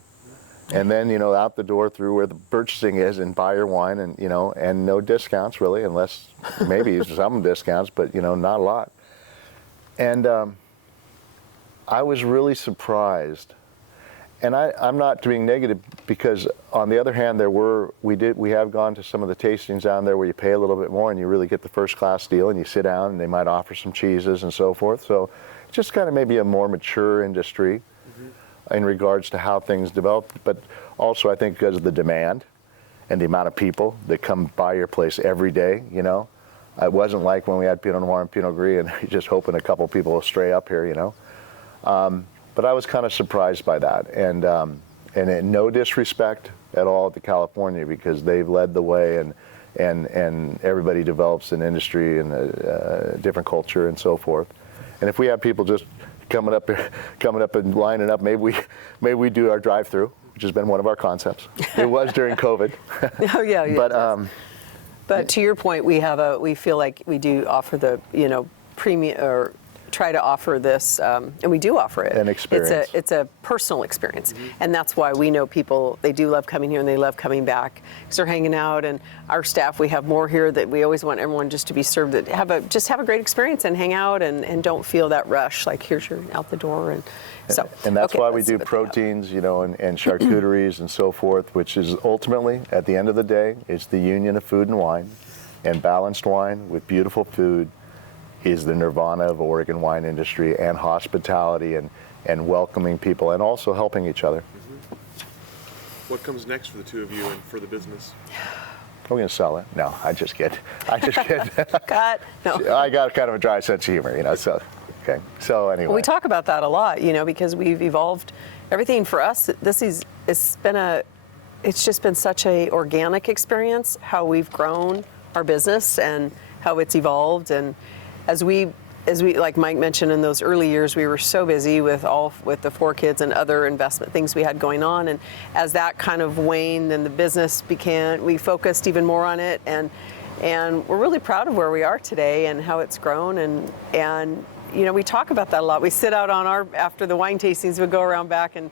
And then, out the door through where the purchasing is, and buy your wine, and, and no discounts really, unless maybe some discounts, but, not a lot. And I was really surprised. And I'm not being negative, because on the other hand, we have gone to some of the tastings down there where you pay a little bit more and you really get the first class deal, and you sit down and they might offer some cheeses and so forth. So it's just kind of maybe a more mature industry in regards to how things develop, but also I think because of the demand and the amount of people that come by your place every day, It wasn't like when we had Pinot Noir and Pinot Gris and you're just hoping a couple people will stray up here, But I was kind of surprised by that, and no disrespect at all to California, because they've led the way, and everybody develops an industry and a different culture and so forth. And if we have people just coming up and lining up, maybe we do our drive-through, which has been one of our concepts. It was during COVID. Oh yeah. But to your point, we feel like we do offer the premium, or try to offer this, and we do offer it. An experience. It's a personal experience, and that's why we know people, they do love coming here and they love coming back because they're hanging out. And our staff, we have more here that we always want everyone just to be served, that have a great experience and hang out and don't feel that rush, like here's your out the door. And so, and that's why we do proteins, and charcuteries and so forth, which is ultimately, at the end of the day, it's the union of food and wine, and balanced wine with beautiful food is the nirvana of Oregon wine industry, and hospitality and welcoming people and also helping each other. What comes next for the two of you and for the business? We're going to sell it. No, I just kid. Cut. No. I got kind of a dry sense of humor, so, okay. So anyway. Well, we talk about that a lot, because we've evolved. Everything for us, it's just been such a organic experience, how we've grown our business and how it's evolved. And as we, like Mike mentioned, in those early years, we were so busy with the 4 kids and other investment things we had going on. And as that kind of waned and the business we focused even more on it. And And we're really proud of where we are today and how it's grown. And you know, we talk about that a lot. We sit out on after the wine tastings, we go around back and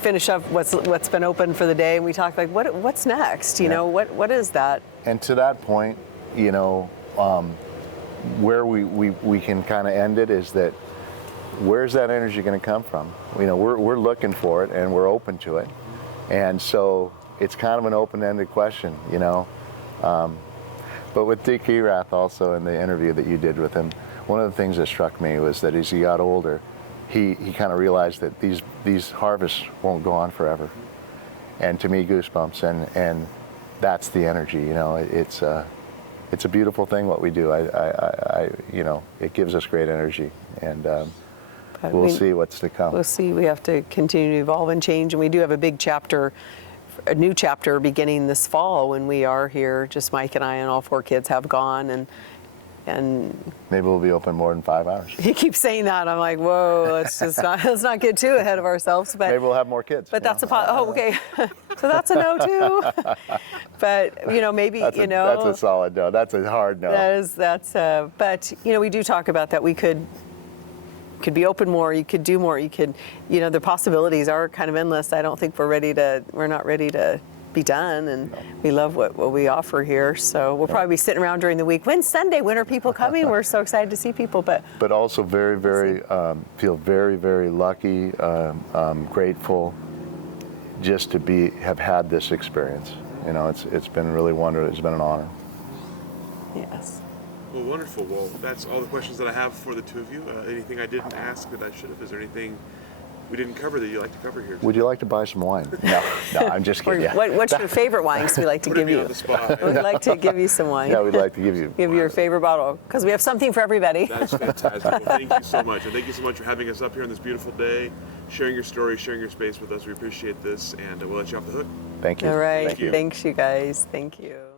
finish up what's been open for the day, and we talk like, what's next? You know, what is that? And to that point, you know, where we can kind of end it is that where's that energy going to come from? You know, we're looking for it and we're open to it, and so it's kind of an open-ended question, you know. But with Dick Erath also in the interview that you did with him, one of the things that struck me was that as he got older, he kind of realized that these harvests won't go on forever. And to me, goosebumps, and that's the energy, you know. It's a beautiful thing what we do. I you know, it gives us great energy, and we'll see what's to come. We'll see. We have to continue to evolve and change, and we do have a big chapter, a new chapter beginning this fall when we are here. Just Mike and I and all 4 kids have gone, and maybe we'll be open more than 5 hours. He keeps saying that. I'm like, whoa, let's not get too ahead of ourselves. But maybe we'll have more kids. But that's okay. So that's a no too. But you know, maybe that's that's a solid no. That's a hard no. But you know, we do talk about that. We could be open more. You could do more. You could, you know, the possibilities are kind of endless. I don't think we're not ready to be done, and we love what we offer here. So we'll probably be sitting around during the week. When's Sunday? When are people coming? We're so excited to see people. But also very feel very, very lucky, grateful just to have had this experience. You know, it's been really wonderful. It's been an honor. Yes. Well, wonderful. Well, that's all the questions that I have for the two of you. Anything I didn't ask that I should have? Is there anything we didn't cover that you'd like to cover here today? Would you like to buy some wine? No, I'm just kidding. Yeah. What's your favorite wine? Because we like to give you. On the spot. We'd like to give you some wine. Yeah, we'd like to give you. Give your favorite bottle, because we have something for everybody. That's fantastic. Well, thank you so much, and thank you so much for having us up here on this beautiful day, sharing your story, sharing your space with us. We appreciate this, and we'll let you off the hook. Thank you. All right. Thank you. Thanks, you guys. Thank you.